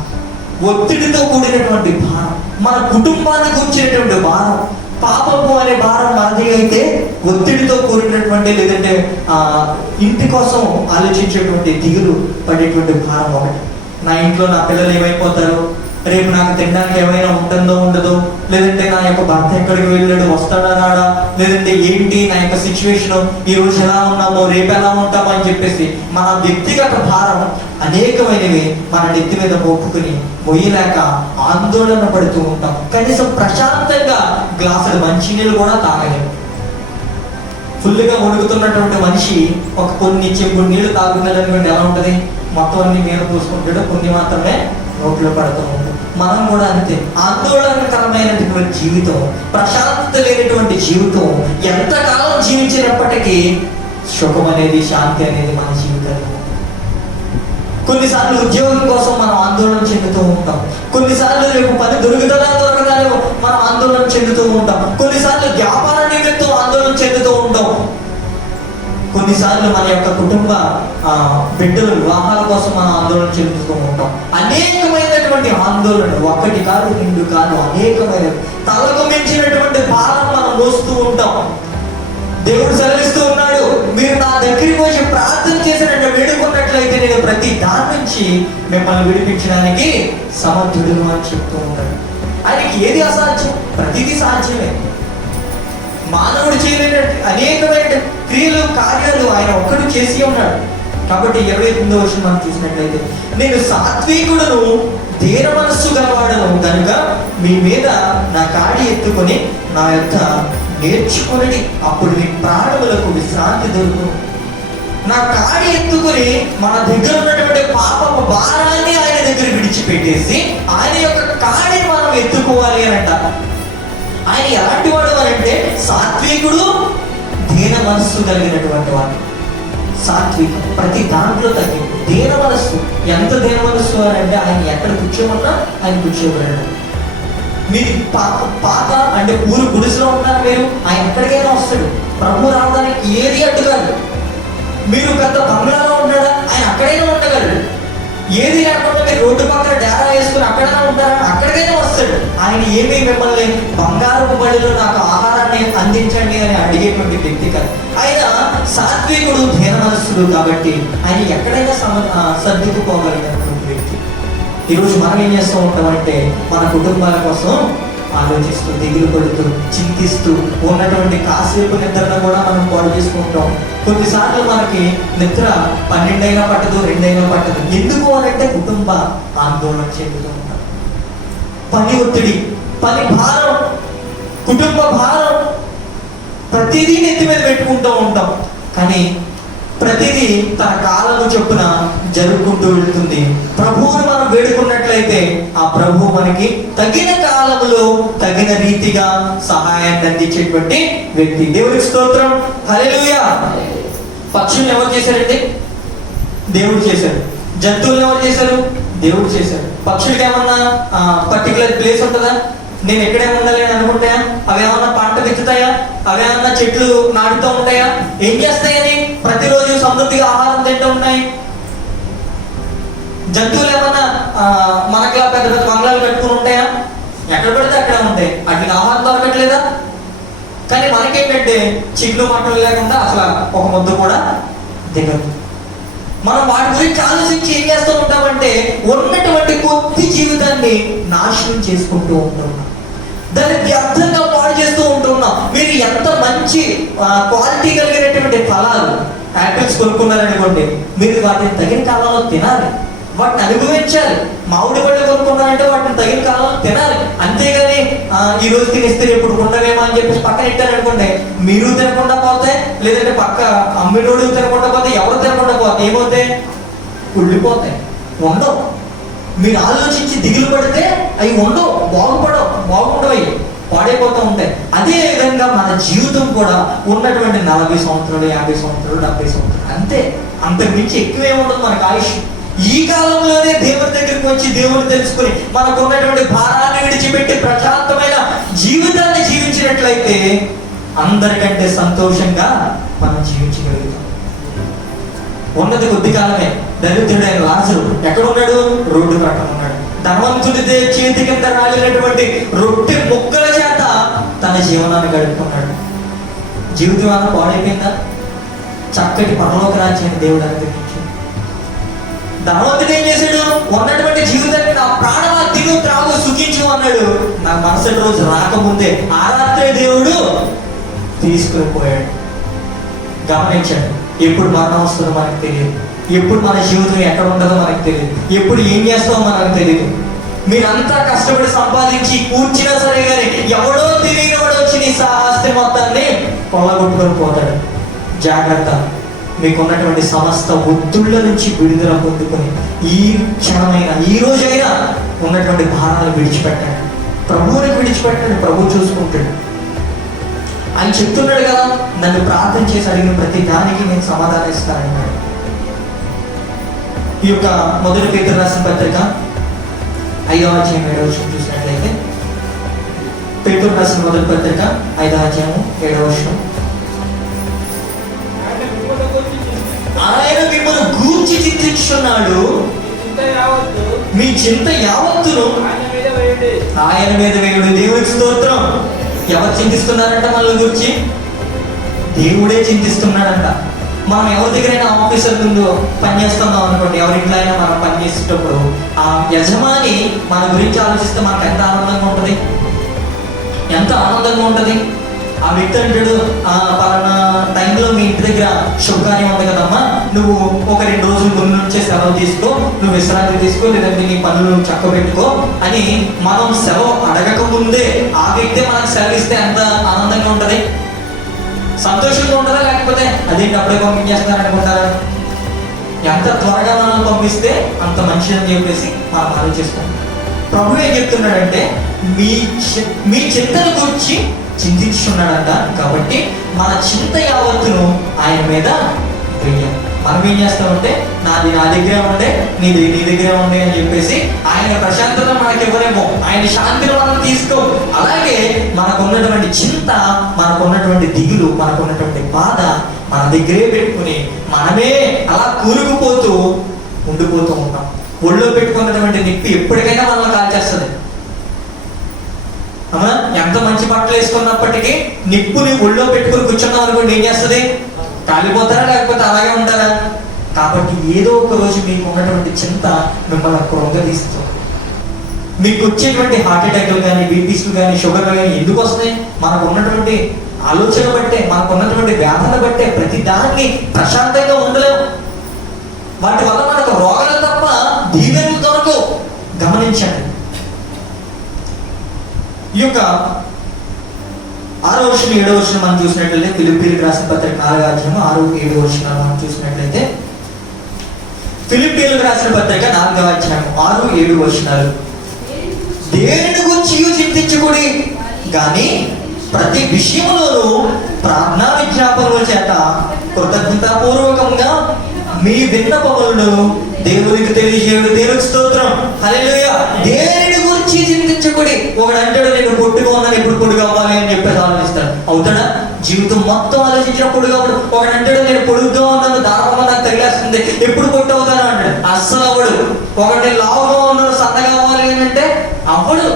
ఒత్తిడితో కూడినటువంటి భారం, మన కుటుంబానికి వచ్చినటువంటి భారం. పాపము అనే భారం మనది అయితే ఒత్తిడితో కూడినటువంటి, లేదంటే ఇంటి కోసం ఆలోచించేటువంటి దిగులు పడేటువంటి భారం ఒకటి. నా ఇంట్లో నా పిల్లలు ఏమైపోతారు, రేపు నాకు తినడానికి ఏమైనా ఉంటుందో ఉండదో, లేదంటే నా యొక్క భర్త ఎక్కడికి వెళ్ళాడు, వస్తాడా రాడా, లేదంటే ఏంటి నా యొక్క సిచ్యువేషన్, ఈ రోజు ఎలా ఉన్నామో రేపు ఎలా ఉంటామో అని చెప్పేసి మన వ్యక్తిగత భారం అనేకమైనవి మన నెత్తి మీద మోపుకుని మొయ్యలేక ఆందోళన పడుతూ ఉంటాం. కనీసం ప్రశాంతంగా గ్లాసులు మంచినీళ్ళు కూడా తాగలేము. ఫుల్గా వణుకుతున్నటువంటి మనిషి ఒక కొన్ని చెంబుడు నీళ్లు తాగుతున్నాడనుకోండి, ఎలా ఉంటుంది? మొత్తం అన్ని మీద పూసుకుంటాడు, కొన్ని మాత్రమే నోట్లో పడుతూ ఉంటాం. మనం కూడా అంతే. ఆందోళనకరమైనటువంటి జీవితం, ప్రశాంతత లేనటువంటి జీవితం, ఎంతకాలం జీవించినప్పటికీ సుఖం అనేది, శాంతి అనేది మన జీవితంలో. కొన్నిసార్లు ఉద్యోగం కోసం మనం ఆందోళన చెందుతూ ఉంటాం, కొన్నిసార్లు రేపు పని దొరుకుతుందా దొరకదాని మనం ఆందోళన చెందుతూ ఉంటాం, కొన్నిసార్లు వ్యాపార నిమిత్తం ఆందోళన చెందుతూ ఉంటాం, కొన్నిసార్లు మన యొక్క కుటుంబ బిడ్డల వివాహాల కోసం మనం ఆందోళన చెందుతూ ఉంటాం. అనేకమైనటువంటి ఆందోళన, ఒకటి కాదు రెండు కాదు, అనేకమైన తలకు మించినటువంటి భారం మనం మోస్తూ ఉంటాం. దేవుడు సెలవిస్తూ ఉన్నాడు, మీరు నా దగ్గరికి వచ్చి ప్రార్థన చేసినట్టు వేడుకున్నట్లయితే నేను ప్రతి దాని నుంచి మిమ్మల్ని విడిపించడానికి సమర్థుడును అని చెప్తూ ఉన్నాడు. ఆయనకి ఏది అసాధ్యం? ప్రతిదీ సాధ్యమే. మానవుడు చేయలేని అనేకమైన క్రియలు, కార్యాలు ఆయన ఒక్కడు చేసి ఉన్నాడు. కాబట్టి 29వ వచనం మనం చూసినట్లయితే, నేను సాత్వికుడును, దీన మనస్సు గలవాడను, కనుక మీ మీద నా కాడి ఎత్తుకొని నా యొక్క నేర్చుకుని, అప్పుడు మీ ప్రాణములకు విశ్రాంతి దొరుకును. నా కాడి ఎత్తుకుని మన దగ్గర ఉన్నటువంటి పాపపు భారాన్ని ఆయన దగ్గర విడిచిపెట్టేసి ఆయన యొక్క కాడిని మనం ఎత్తుకోవాలి అని అంటారు. ఆయన ఎలాంటి వాడు అంటే సాత్వికుడు, దీన మనస్సు కలిగినటువంటి వాడు. సాత్వికం ప్రతి దాంట్లో తగ్గింది. దీన మనస్సు, ఎంత దీన మనస్సు అని అంటే ఆయన ఎక్కడ కూర్చోమన్నా ఆయన కూర్చోగలడు. మీరు పాత అంటే ఊరు గుడిసెలో ఉంటారు, మీరు ఆయన ఎక్కడికైనా వస్తాడు. ప్రభు రావడానికి ఏది అడ్డుకాదు. మీరు పెద్ద బంగ్లాలో ఉంటాడా, ఆయన అక్కడైనా ఉండగలడు. ఏది లేకుండా మీరు రోడ్డు పక్కన డేరా వేసుకుని అక్కడైనా ఉంటారా, అక్కడికైనా వస్తాడు. ఆయన ఏమీ మిమ్మల్ని బంగారు బడిలో నాకు ఆహారాన్ని అందించండి అని అడిగేటువంటి వ్యక్తి కాదు. ఆయన సాత్వికుడు, దీన మనస్సుడు కాబట్టి ఆయన ఎక్కడైనా సర్దుకుపోగలిగినటువంటి వ్యక్తి. ఈరోజు మనం ఏం చేస్తూ ఉంటామంటే మన కుటుంబాల కోసం ఆలోచిస్తూ, దిగులు పడుతూ, చింతిస్తూ ఉన్నటువంటి కాసేపు నిద్రను కూడా మనం పాడు చేసుకుంటాం. కొన్నిసార్లు మనకి నిద్ర 12 అయినా పట్టదు, 2 అయినా పట్టదు. ఎందుకు అనంటే కుటుంబ ఆందోళన చెందుతూ ఉంటాం. పని ఒత్తిడి, పని భారం, కుటుంబ భారం, ప్రతిదీ నెత్తి మీద పెట్టుకుంటూ ఉంటాం. కానీ ప్రతిదీ తన కాలము చొప్పున జరుపుకుంటూ వెళ్తుంది. ప్రభువుని మనం వేడుకున్నట్లయితే ఆ ప్రభువు మనకి తగిన కాలములో తగిన రీతిగా సహాయాన్ని అందించేటువంటి వ్యక్తి. దేవుడికి స్తోత్రం, హల్లెలూయా. పక్షుల్ని ఎవరు చేశారండి? దేవుడు చేశారు. జంతువులను ఎవరు చేశారు? దేవుడు చేశారు. పక్షులకి ఏమన్నా పర్టికులర్ ప్లేస్ ఉంటుందా? నేను ఎక్కడే ఉండాలి అని అనుకుంటాయా? అవేమన్నా పంట విత్తుతాయా? అవేమన్నా చెట్లు నాటుతూ ఉంటాయా? ఏం చేస్తాయని? ప్రతిరోజు సమృద్ధిగా ఆహారం తింటూ ఉంటాయి. జంతువులు ఏమన్నా మనకులా పెద్ద పెద్ద బంగ్లాలు కట్టుకుని ఉంటాయా? ఎక్కడ పడితే అక్కడ ఉంటాయి. వాటికి ఆహారం దొరకట్లేదా? కానీ మనకేంటంటే చిక్కులు మట్టలు లేకుండా అసలు ఒక ముద్ద కూడా దిగదు. మనం వాటి గురించి ఆలోచించి ఏం చేస్తూ ఉంటామంటే ఉన్నటువంటి కొద్ది జీవితాన్ని నాశనం చేసుకుంటూ ఉంటున్నాం. దాన్ని వ్యర్థంగా పాడు చేస్తూ ఉంటున్నాం. మీరు ఎంత మంచి క్వాలిటీ కలిగినటువంటి ఫలాలు, యాపిల్స్ కొనుక్కున్నారనుకోండి, మీరు వాటిని తగిన కాలంలో తినాలి, వాటిని అనుభవించాలి. మామిడి పళ్ళు కొనుక్కున్నారంటే వాటిని తగిన కాలంలో తినాలి. అంతేగాని ఈ రోజు తినేస్తే ఎప్పుడు ఉండవేమో అని చెప్పేసి పక్కన ఇట్టారనుకోండి, మీరు తినకుండా పోతే, లేదంటే పక్క అమ్మినోడు తినకుండా పోతే, ఎవరు తినకుండా పోతే ఏమవుతాయి? కుళ్ళిపోతాయి, ఉండవు. మీరు ఆలోచించి దిగులు పడితే అవి ఉండవు, బాగుండవు, పాడైపోతూ ఉంటాయి. అదే విధంగా మన జీవితం కూడా ఉన్నటువంటి 40 సంవత్సరాలు, 50 సంవత్సరాలు, 70 సంవత్సరాలు అంతే. అంతకు మించి ఎక్కువే ఉండదు మనకు ఆయుష్. ఈ కాలంలోనే దేవుని దగ్గరికి వచ్చి దేవుని తెలుసుకుని మనకు ఉన్నటువంటి భారాన్ని విడిచిపెట్టి ప్రశాంతమైన జీవితాన్ని జీవించినట్లయితే అందరికంటే సంతోషంగా మనం జీవించగలుగుతాం. ఉన్నది కొద్ది కాలమే. దరిద్రుడైన లాజరు ఎక్కడ ఉన్నాడు? రోడ్డు పక్కన ఉన్నాడు. ధనవంతుడి చేతి కింద రాలినటువంటి రొట్టె ముక్కల చేత తన జీవనాన్ని గడుపుకున్నాడు. జీవితం అలా పాడైపోయిందా? చక్కటి పరలోక రాజ్యాన్ని దేవుడు అనుగ్రహించాడు. ధనవంతుడు ఏం చేశాడు? ఉన్నటువంటి జీవితాన్ని నా ప్రాణమా తిను త్రాగు సుఖించు అన్నాడు. నా మరుసటి రోజు రాకముందే ఆ రాత్రే దేవుడు తీసుకుని పోయాడు. గమనించాడు. ఎప్పుడు మరణం వస్తుందో మనకు తెలియదు. ఎప్పుడు మన జీవితం ఎక్కడ ఉండదో మనకు తెలియదు. ఎప్పుడు ఏం చేస్తామో మనకు తెలియదు. మీరంతా కష్టపడి సంపాదించి కూర్చినా సరే కానీ ఎవడో తెలియని వాడు వచ్చి నీ ఆస్తి మొత్తాన్ని కొల్లగొట్టుకొని పోతాడు. జాగ్రత్త. మీకున్నటువంటి సమస్త ఒత్తుళ్ళ నుంచి విడుదల పొందుకొని ఈ క్షణమైనా, ఈ రోజైనా ఉన్నటువంటి భారాలు విడిచిపెట్టాడు. ప్రభువుని విడిచిపెట్టాడు. ప్రభు చూసుకుంటాడు. ఆయన చెప్తున్నాడు కదా, నన్ను ప్రార్థన చేసి అడిగిన ప్రతి దానికి నేను సమాధానం ఇస్తానన్నాడు. ఈ యొక్క 1 పేతురు రాసిన పత్రిక 5వ అధ్యాయం 7వ వచనం చూసినట్లయితే, పేతురు రాసిన 1 పత్రిక 5వ అధ్యాయం 7వ వచనం, ఆయన మిమ్మల్ని గూర్చి చింతించున్నాడు, మీ చింత యావత్తును ఆయన మీద వేయుడు. దేవుడికి స్తోత్రం. ఎవరు చింతిస్తున్నారంట మనల్ని గురించి? దేవుడే చింతిస్తున్నాడంట. మనం ఎవరి దగ్గరైనా ఆఫీసర్ ముందు పనిచేస్తున్నాం అనుకోండి, ఎవరింట్లో అయినా మనం పనిచేసేటప్పుడు ఆ యజమాని మన గురించి ఆలోచిస్తే మనకు ఎంత ఆనందంగా ఉంటుంది, ఎంత ఆనందంగా ఉంటుంది. ఆ వ్యక్తి అంటాడు, పలానా టైంలో మీ ఇంటి దగ్గర శుభకార్యం ఉంది కదమ్మా, నువ్వు ఒక 2 రోజుల ముందు నుంచే సెలవు తీసుకో, నువ్వు విశ్రాంతి తీసుకో, లేదంటే నీ పనులు చక్కబెట్టుకో అని మనం సెలవు అడగక ముందే ఆ వ్యక్తే మనకు సెలవు ఇస్తే ఎంత ఆనందంగా ఉంటది, సంతోషంగా ఉంటుందా? లేకపోతే అదేంటి అప్పుడే పంపించేస్తున్నారు అనుకుంటారా? ఎంత త్వరగా మనం పంపిస్తే అంత మంచిదని చెప్పేసి మనం ఆలోచిస్తాం. ప్రభు ఏం చెప్తున్నాడంటే మీ చింతను గురించి చింతించున్నాడంట. కాబట్టి మన చింత యావత్తును ఆయన మీద వెయ్యాలి. మనం ఏం చేస్తామంటే నాది నా దగ్గరే ఉండే, నీది నీ దగ్గరే ఉండే అని చెప్పేసి ఆయన ప్రశాంతత మనకి ఇవ్వలేము, ఆయన శాంతిని మనం తీసుకో. అలాగే మనకున్నటువంటి చింత, మనకున్నటువంటి దిగులు, మనకున్నటువంటి బాధ మన దగ్గరే పెట్టుకుని మనమే అలా కూరుకుపోతూ ఉండిపోతూ ఉంటాం. ఒళ్ళో పెట్టుకున్నటువంటి నిప్పి ఎప్పటికైనా మనల్ని కాల్చేస్తుంది. అమ్మా, ఎంత మంచి బట్టలు వేసుకున్నప్పటికీ నిప్పుని ఒళ్ళో పెట్టుకుని కూర్చున్నాం అనుకోండి, ఏం చేస్తుంది? కాలిపోతారా లేకపోతే అలాగే ఉంటారా? కాబట్టి ఏదో ఒక రోజు మీకు ఉన్నటువంటి చింత మిమ్మల్ని కృంగదీస్తుంది. మీకు వచ్చేటువంటి హార్ట్ అటాక్లు కానీ, బీపీస్లు కానీ, షుగర్లు కానీ ఎందుకు వస్తాయి? మనకు ఉన్నటువంటి ఆలోచన బట్టే, మనకు ఉన్నటువంటి వ్యాధుల బట్టే. ప్రతి దాన్ని ప్రశాంతంగా ఉండలేము. వాటి వల్ల మనకు రోగాలు తప్ప దీవెనలు దొరకవు. గమనించండి. ఈ యొక్క 6వ వచనం 7వ వచనం మనం చూసినట్లయితే, ఫిలిప్పీయులకు రాసిన పత్రిక 4వ అధ్యాయం 6-7 వచనాలు మనం చూసినట్లయితే, ఫిలిప్పీయులకు రాసిన పత్రిక 4వ అధ్యాయం 6-7 వచనాలు. దేనిని గురించి చింతించకూడి కానీ ప్రతి విషయంలోనూ ప్రార్థనా విజ్ఞాపనల చేత కృతజ్ఞతాపూర్వకంగా మీ విన్నపములను దేవునికి తెలియజేయడు. దేవునికి స్తోత్రం, హల్లెలూయా. దేనిని గురించి చింతించకూడి. ఒకడు అంటాడు, నేను పొట్టుగా ఉన్నాను, ఎప్పుడు పొడుగు అవ్వాలి అని చెప్పేసి ఆలోచిస్తాడు. అవుతాడా? జీవితం మొత్తం ఆలోచించిన పొడుగు అవ్వడు. ఒకడు అంటాడు, నేను పొడుగుగా ఉన్నాను, దారుణంగా నాకు తగిలేస్తుంది, ఎప్పుడు పొట్టు అవుతాను అంటాడు. అస్సలు అవ్వడు. ఒకటి నేను లావుగా ఉన్నాను, సన్నగా అవ్వాలి అని అంటే అవ్వడు.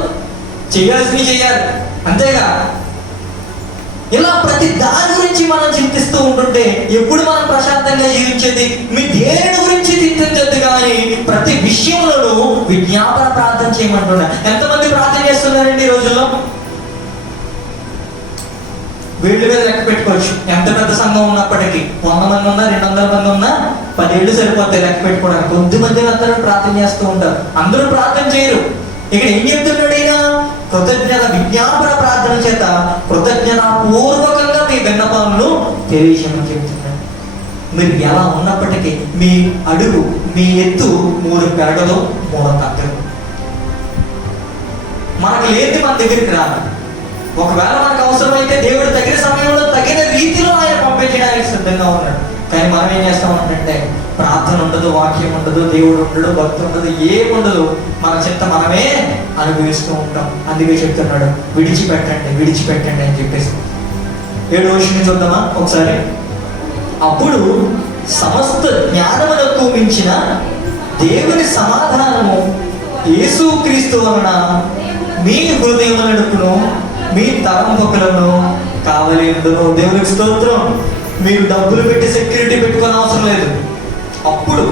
చేయాల్సినవి చేయాలి, అంతేగా. ఇలా ప్రతి దాని గురించి మనం చింతిస్తూ ఉంటుంటే ఎప్పుడు మనం ప్రశాంతంగా జీవించేది? మీ దేని గురించి చింతించద్దు కానీ ప్రతి విషయంలోనూ విజ్ఞాపన ప్రార్థన చేయమంటున్నా. ఎంతమంది ప్రార్థన చేస్తున్నారండి ఈ రోజుల్లో? వీళ్ళ మీద లెక్క పెట్టుకోవచ్చు. ఎంత పెద్ద సంఘం ఉన్నప్పటికీ 100 మంది ఉన్నా, 200 మంది ఉన్నా 10 ఏళ్ళు సరిపోతాయి లెక్క పెట్టుకోవడానికి. కొద్దిమంది అందరూ ప్రార్థన చేస్తూ ఉంటారు, అందరూ ప్రార్థన చేయరు. ఇక్కడ ఏం చెప్తున్నాడు ఈయన? కృతజ్ఞత విజ్ఞాపన ప్రార్థన చేత కృతజ్ఞత పూర్వకంగా మీ విన్నపాలను తెలియజేయమని చెప్తున్నాడు. మీరు ఎలా ఉన్నప్పటికీ మీ అడుగు, మీ ఎత్తు 3 పెరగదు, 3 తగ్గదు. మనకు లేని మన దగ్గరికి రాదు. ఒకవేళ మనకు అవసరమైతే దేవుడు తగిన సమయంలో తగిన రీతిలో ఆయన పంపించడానికి సిద్ధంగా ఉన్నాడు. కానీ మనం ఏం చేస్తామంటే ప్రార్థన ఉండదు, వాక్యం ఉండదు, దేవుడు ఉండడు, భక్తి ఉండదు, ఏముండదు. మన చింత మనమే అనుభవిస్తూ ఉంటాం. అందుకే చెప్తున్నాడు, విడిచిపెట్టండి, విడిచిపెట్టండి అని చెప్పేసి. 7వ వచనం చూద్దామా ఒకసారి. అప్పుడు సమస్త జ్ఞానములకు మించిన దేవుని సమాధానము యేసుక్రీస్తు వలన మీ హృదయములను మీ తలంపులను కావలేందును. దేవునికి స్తోత్రం. మీరు డబ్బులు పెట్టి సెక్యూరిటీ పెట్టుకోని అవసరం లేదు. అప్పుడు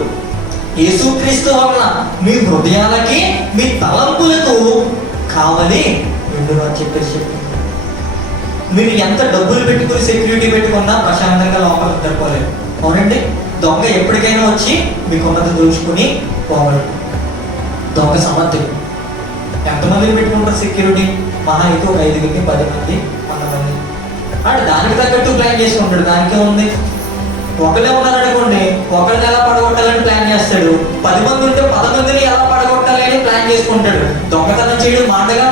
యేసుక్రీస్తు వలన మీ హృదయాలకి, మీ తలంపులకు కావలి ఎందుకు అని చెప్పేసి చెప్పింది. మీరు ఎంత డబ్బులు పెట్టుకుని సెక్యూరిటీ పెట్టుకున్నా ప్రశాంతంగా లోపల తట్టుకోలేదు. అవునండి, దొంగ ఎప్పటికైనా వచ్చి మీకు ఉన్నది దోచుకుని పోవాలి. దొంగ సమర్థుడు. ఎంతమందిని పెట్టుకుంటారు సెక్యూరిటీ? మహా అయితే ఒక 5 మంది, 10 మంది, 100 మంది. అంటే దానికి తగ్గట్టు ప్లాన్ చేసుకుంటాడు. దానికే ఉంది. ఒకళ్ళే ఉన్నారనుకోండి, ఒకరిని ఎలా పడగొట్టాలని ప్లాన్ చేస్తాడు. 10 మంది ఉంటే 10 మందిని ఎలా పడగొట్టాలి అని ప్లాన్ చేసుకుంటాడు. దొంగతనం చేయడం మాటగా.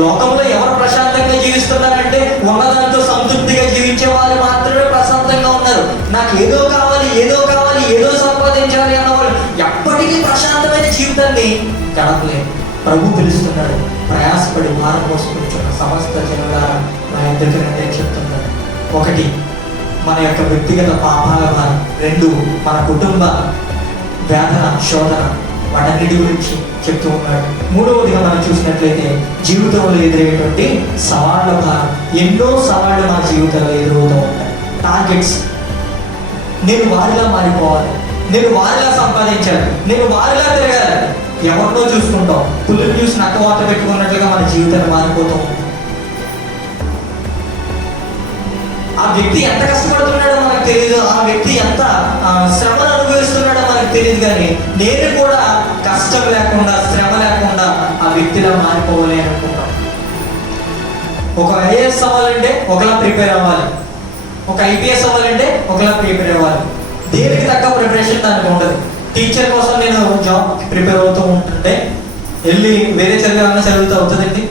లోకంలో ఎవరు ప్రశాంతంగా జీవిస్తున్నారంటే ఉన్నదాంతో సంతృప్తిగా జీవించే వాళ్ళు మాత్రమే ప్రశాంతంగా ఉన్నారు. నాకు ఏదో కావాలి, ఏదో కావాలి, ఏదో సంపాదించాలి అన్నవాళ్ళు ఎప్పటికీ ప్రశాంతమైన జీవితాన్ని గడపలేదు. ప్రభు పిలుస్తున్నాడు, ప్రయాసపడి భారం మోసుకుంటున్న సమస్త జనులారా నా దగ్గర చెప్తున్నాడు. 1, మన యొక్క వ్యక్తిగత పాపాల భారం. 2, మన కుటుంబ వేదన, శోధన, వాటన్నిటి గురించి చెప్తూ ఉన్నాడు. 3వదిగా మనం చూసినట్లయితే జీవితంలో ఎదురయ్యేటువంటి సవాళ్ళ భారం. ఎన్నో సవాళ్ళు మన జీవితంలో ఎదురవుతూ ఉంటాయి. టార్గెట్స్. నేను వారిలా మారిపోవాలి, నేను వారిలా సంపాదించాలి, నేను వారిలా తిరగాలి. ఎవరినో చూసుకుంటాం. పుల్లు చూసి నక్క వాత పెట్టుకున్నట్లుగా మన జీవితాన్ని మారిపోతూ ఉంటుంది. వ్యక్తి ఎంత కష్టపడుతున్నాడో మనకు తెలియదు, ఆ వ్యక్తి ఎంత శ్రమను అనుభవిస్తున్నాడో మనకు తెలియదు. కానీ నేను కూడా కష్టం లేకుండా, శ్రమ లేకుండా ఆ వ్యక్తిలా మారిపోవాలి అనుకుంటాను. ఒక ఐఏఎస్ అవ్వాలంటే ఒకలా ప్రిపేర్ అవ్వాలి, ఒక ఐపీఎస్ అవ్వాలంటే ఒకలా ప్రిపేర్ అవ్వాలి. దేనికి తగ్గ ప్రిపరేషన్ దానికి ఉంటుంది. టీచర్ కోసం నేను జాబ్ ప్రిపేర్ అవుతూ ఉంటుంటే వెళ్ళి వేరే చదివామన్నా చదువుతూ అవుతుందండి.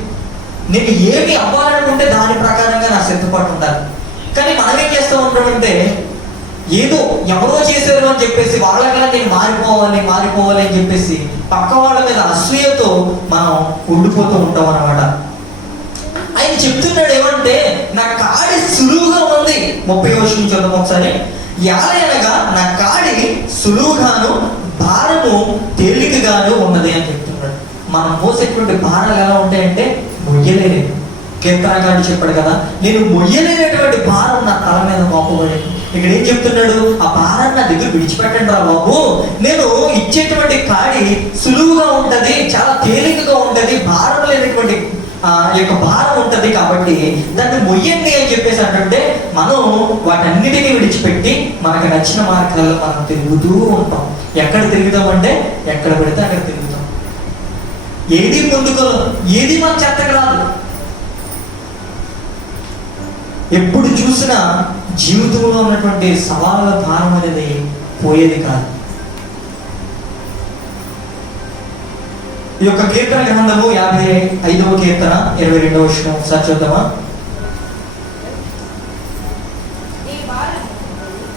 నేను ఏమి అవ్వాలనుకుంటే దాని ప్రకారంగా నా సిద్ధపాటు ఉంటాను. కానీ మనం ఏం చేస్తూ ఉంటామంటే ఏదో ఎవరో చేశారు అని చెప్పేసి వాళ్ళకన్నా నేను మారిపోవాలి అని చెప్పేసి పక్క వాళ్ళ మీద అసూయతో మనం ఉండిపోతూ ఉంటాం అన్నమాట. ఆయన చెప్తున్నాడు ఏమంటే నా కాడి సులువుగా ఉంది. 30వ వచనం చదువు ఒకసారి. యాలనగా నా కాడి సులువుగాను భారము తేలికగాను ఉన్నది అని చెప్తున్నాడు. మనం మోసేటువంటి భారాలు ఎలా ఉంటాయంటే మొయ్యలేని. కీర్తనకారుడు చెప్పాడు కదా, నేను మొయ్యలేనటువంటి భారం నా తల మీద మోపబడింది. ఇక్కడ ఏం చెప్తున్నాడు? ఆ భారం నా దగ్గర విడిచిపెట్టండి రా బాబు, నేను ఇచ్చేటువంటి కాడి సులువుగా ఉంటది, చాలా తేలికగా ఉంటది, భారం లేనటువంటి యొక్క భారం ఉంటది, కాబట్టి దాన్ని మొయ్యండి అని చెప్పేసి అంటే మనం వాటన్నిటినీ విడిచిపెట్టి మనకు నచ్చిన మార్గాల్లో మనం తిరుగుతూ ఉంటాం. ఎక్కడ తిరుగుతామంటే ఎక్కడ పెడితే అక్కడ తిరుగుతాం. ఏది ముందుకు, ఏది మన చేతకు రాదు. ఎప్పుడు చూసినా జీవితంలో ఉన్నటువంటి సవాళ్ళ భారం అనేది పోయేది కాదు. ఈ యొక్క కీర్తన గ్రంథము 55వ కీర్తన 22వ వచనం ఒకసారి చూద్దామా?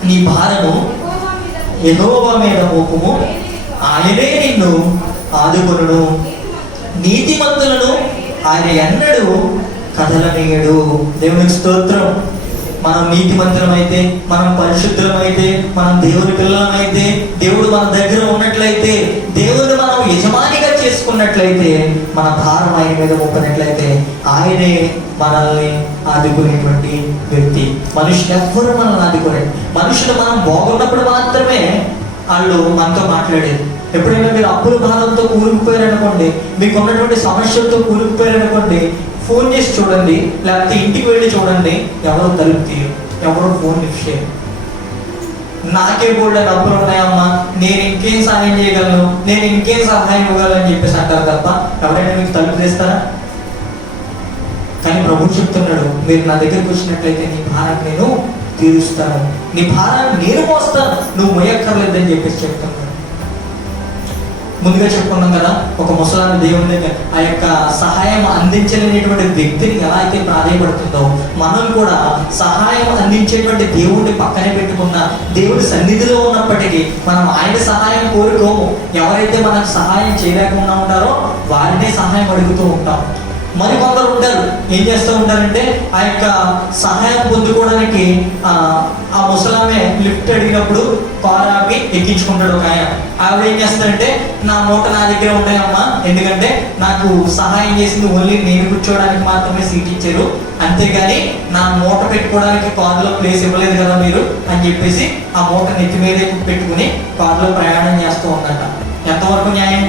నీ భారము యెహోవా మీద మోపుము, ఆయనే నిన్ను ఆదుకొనును. నీతిమంతులను ఆయన ఎన్నడూ కదలనీయడు. దేవునికి స్తోత్రం. మనం నీతిమంతులమైతే, మనం పరిశుద్ధులమైతే, మనం దేవుని పిల్లలమైతే, దేవుడు మన దగ్గర ఉన్నట్లయితే, దేవుడు మనం యజమానిగా చేసుకున్నట్లయితే, మన భారం ఆయన మీద మోపినట్లయితే ఆయనే మనల్ని ఆదుకునేటువంటి వ్యక్తి. మనుషులు ఎవ్వరూ మనల్ని ఆదుకోలేదు. మనుషులు మనం బాగున్నప్పుడు మాత్రమే వాళ్ళు మనతో మాట్లాడేది. ఎప్పుడైనా మీరు అప్పుల భారంతో కూరుకుపోయారనుకోండి, మీకు ఉన్నటువంటి సమస్యలతో కూరుకుపోయారనుకోండి, ఫోన్ చేసి చూడండి, లేకపోతే ఇంటికి వెళ్ళి చూడండి, ఎవరు తలుపు తీయరు, ఎవరు ఫోన్ లిఫ్ట్ చేయరు. నాకే కూడా డబ్బులు ఉన్నాయమ్మా, నేను ఇంకేం సహాయం చేయగలను, నేను ఇంకేం సహాయం ఇవ్వగలను అని చెప్పేసి అంటారు తప్ప ఎవరైనా మీకు తలుపు తీస్తారా? కానీ ప్రభు చెప్తున్నాడు, మీరు నా దగ్గరకు వచ్చినట్లయితే నీ భారాన్ని నేను తీరుస్తాను, నీ భారాన్ని నేను మోస్తాను, నువ్వు మోయక్కర్లేదని చెప్పేసి చెప్తున్నాడు. ముందుగా చెప్పుకున్నాం కదా, ఒక ముసలామె దేవుని దగ్గర ఆ యొక్క సహాయం అందించలేనటువంటి వ్యక్తిని ఎలా అయితే ప్రాధాన్యపడుతుందో, మనం కూడా సహాయం అందించేటువంటి దేవుడిని పక్కనే పెట్టుకున్న, దేవుడి సన్నిధిలో ఉన్నప్పటికీ మనం ఆయన సహాయం కోరుకోము. ఎవరైతే మనకు సహాయం చేయలేకుండా ఉంటారో వారినే సహాయం అడుగుతూ ఉంటాం. మరికొందరు ఉంటారు, ఏం చేస్తూ ఉంటారంటే ఆ యొక్క సహాయం పొందుకోవడానికి ఆ ముసలామె లిఫ్ట్ అడిగినప్పుడు కారు ఆపి ఎక్కించుకుంటాడు ఒక ఆయన. ఆవిడ ఏం చేస్తాడంటే నా మూట నా దగ్గర ఉన్నాయమ్మా, ఎందుకంటే నాకు సహాయం చేసింది ఓన్లీ నేను కూర్చోవడానికి మాత్రమే సీట్ ఇచ్చారు, అంతేగాని నా మూట పెట్టుకోవడానికి కారులో ప్లేస్ ఇవ్వలేదు కదా మీరు అని చెప్పేసి ఆ మూట నెత్తి మీదే పెట్టుకుని కారులో ప్రయాణం చేస్తూ ఉందట. ఎంతవరకు న్యాయం?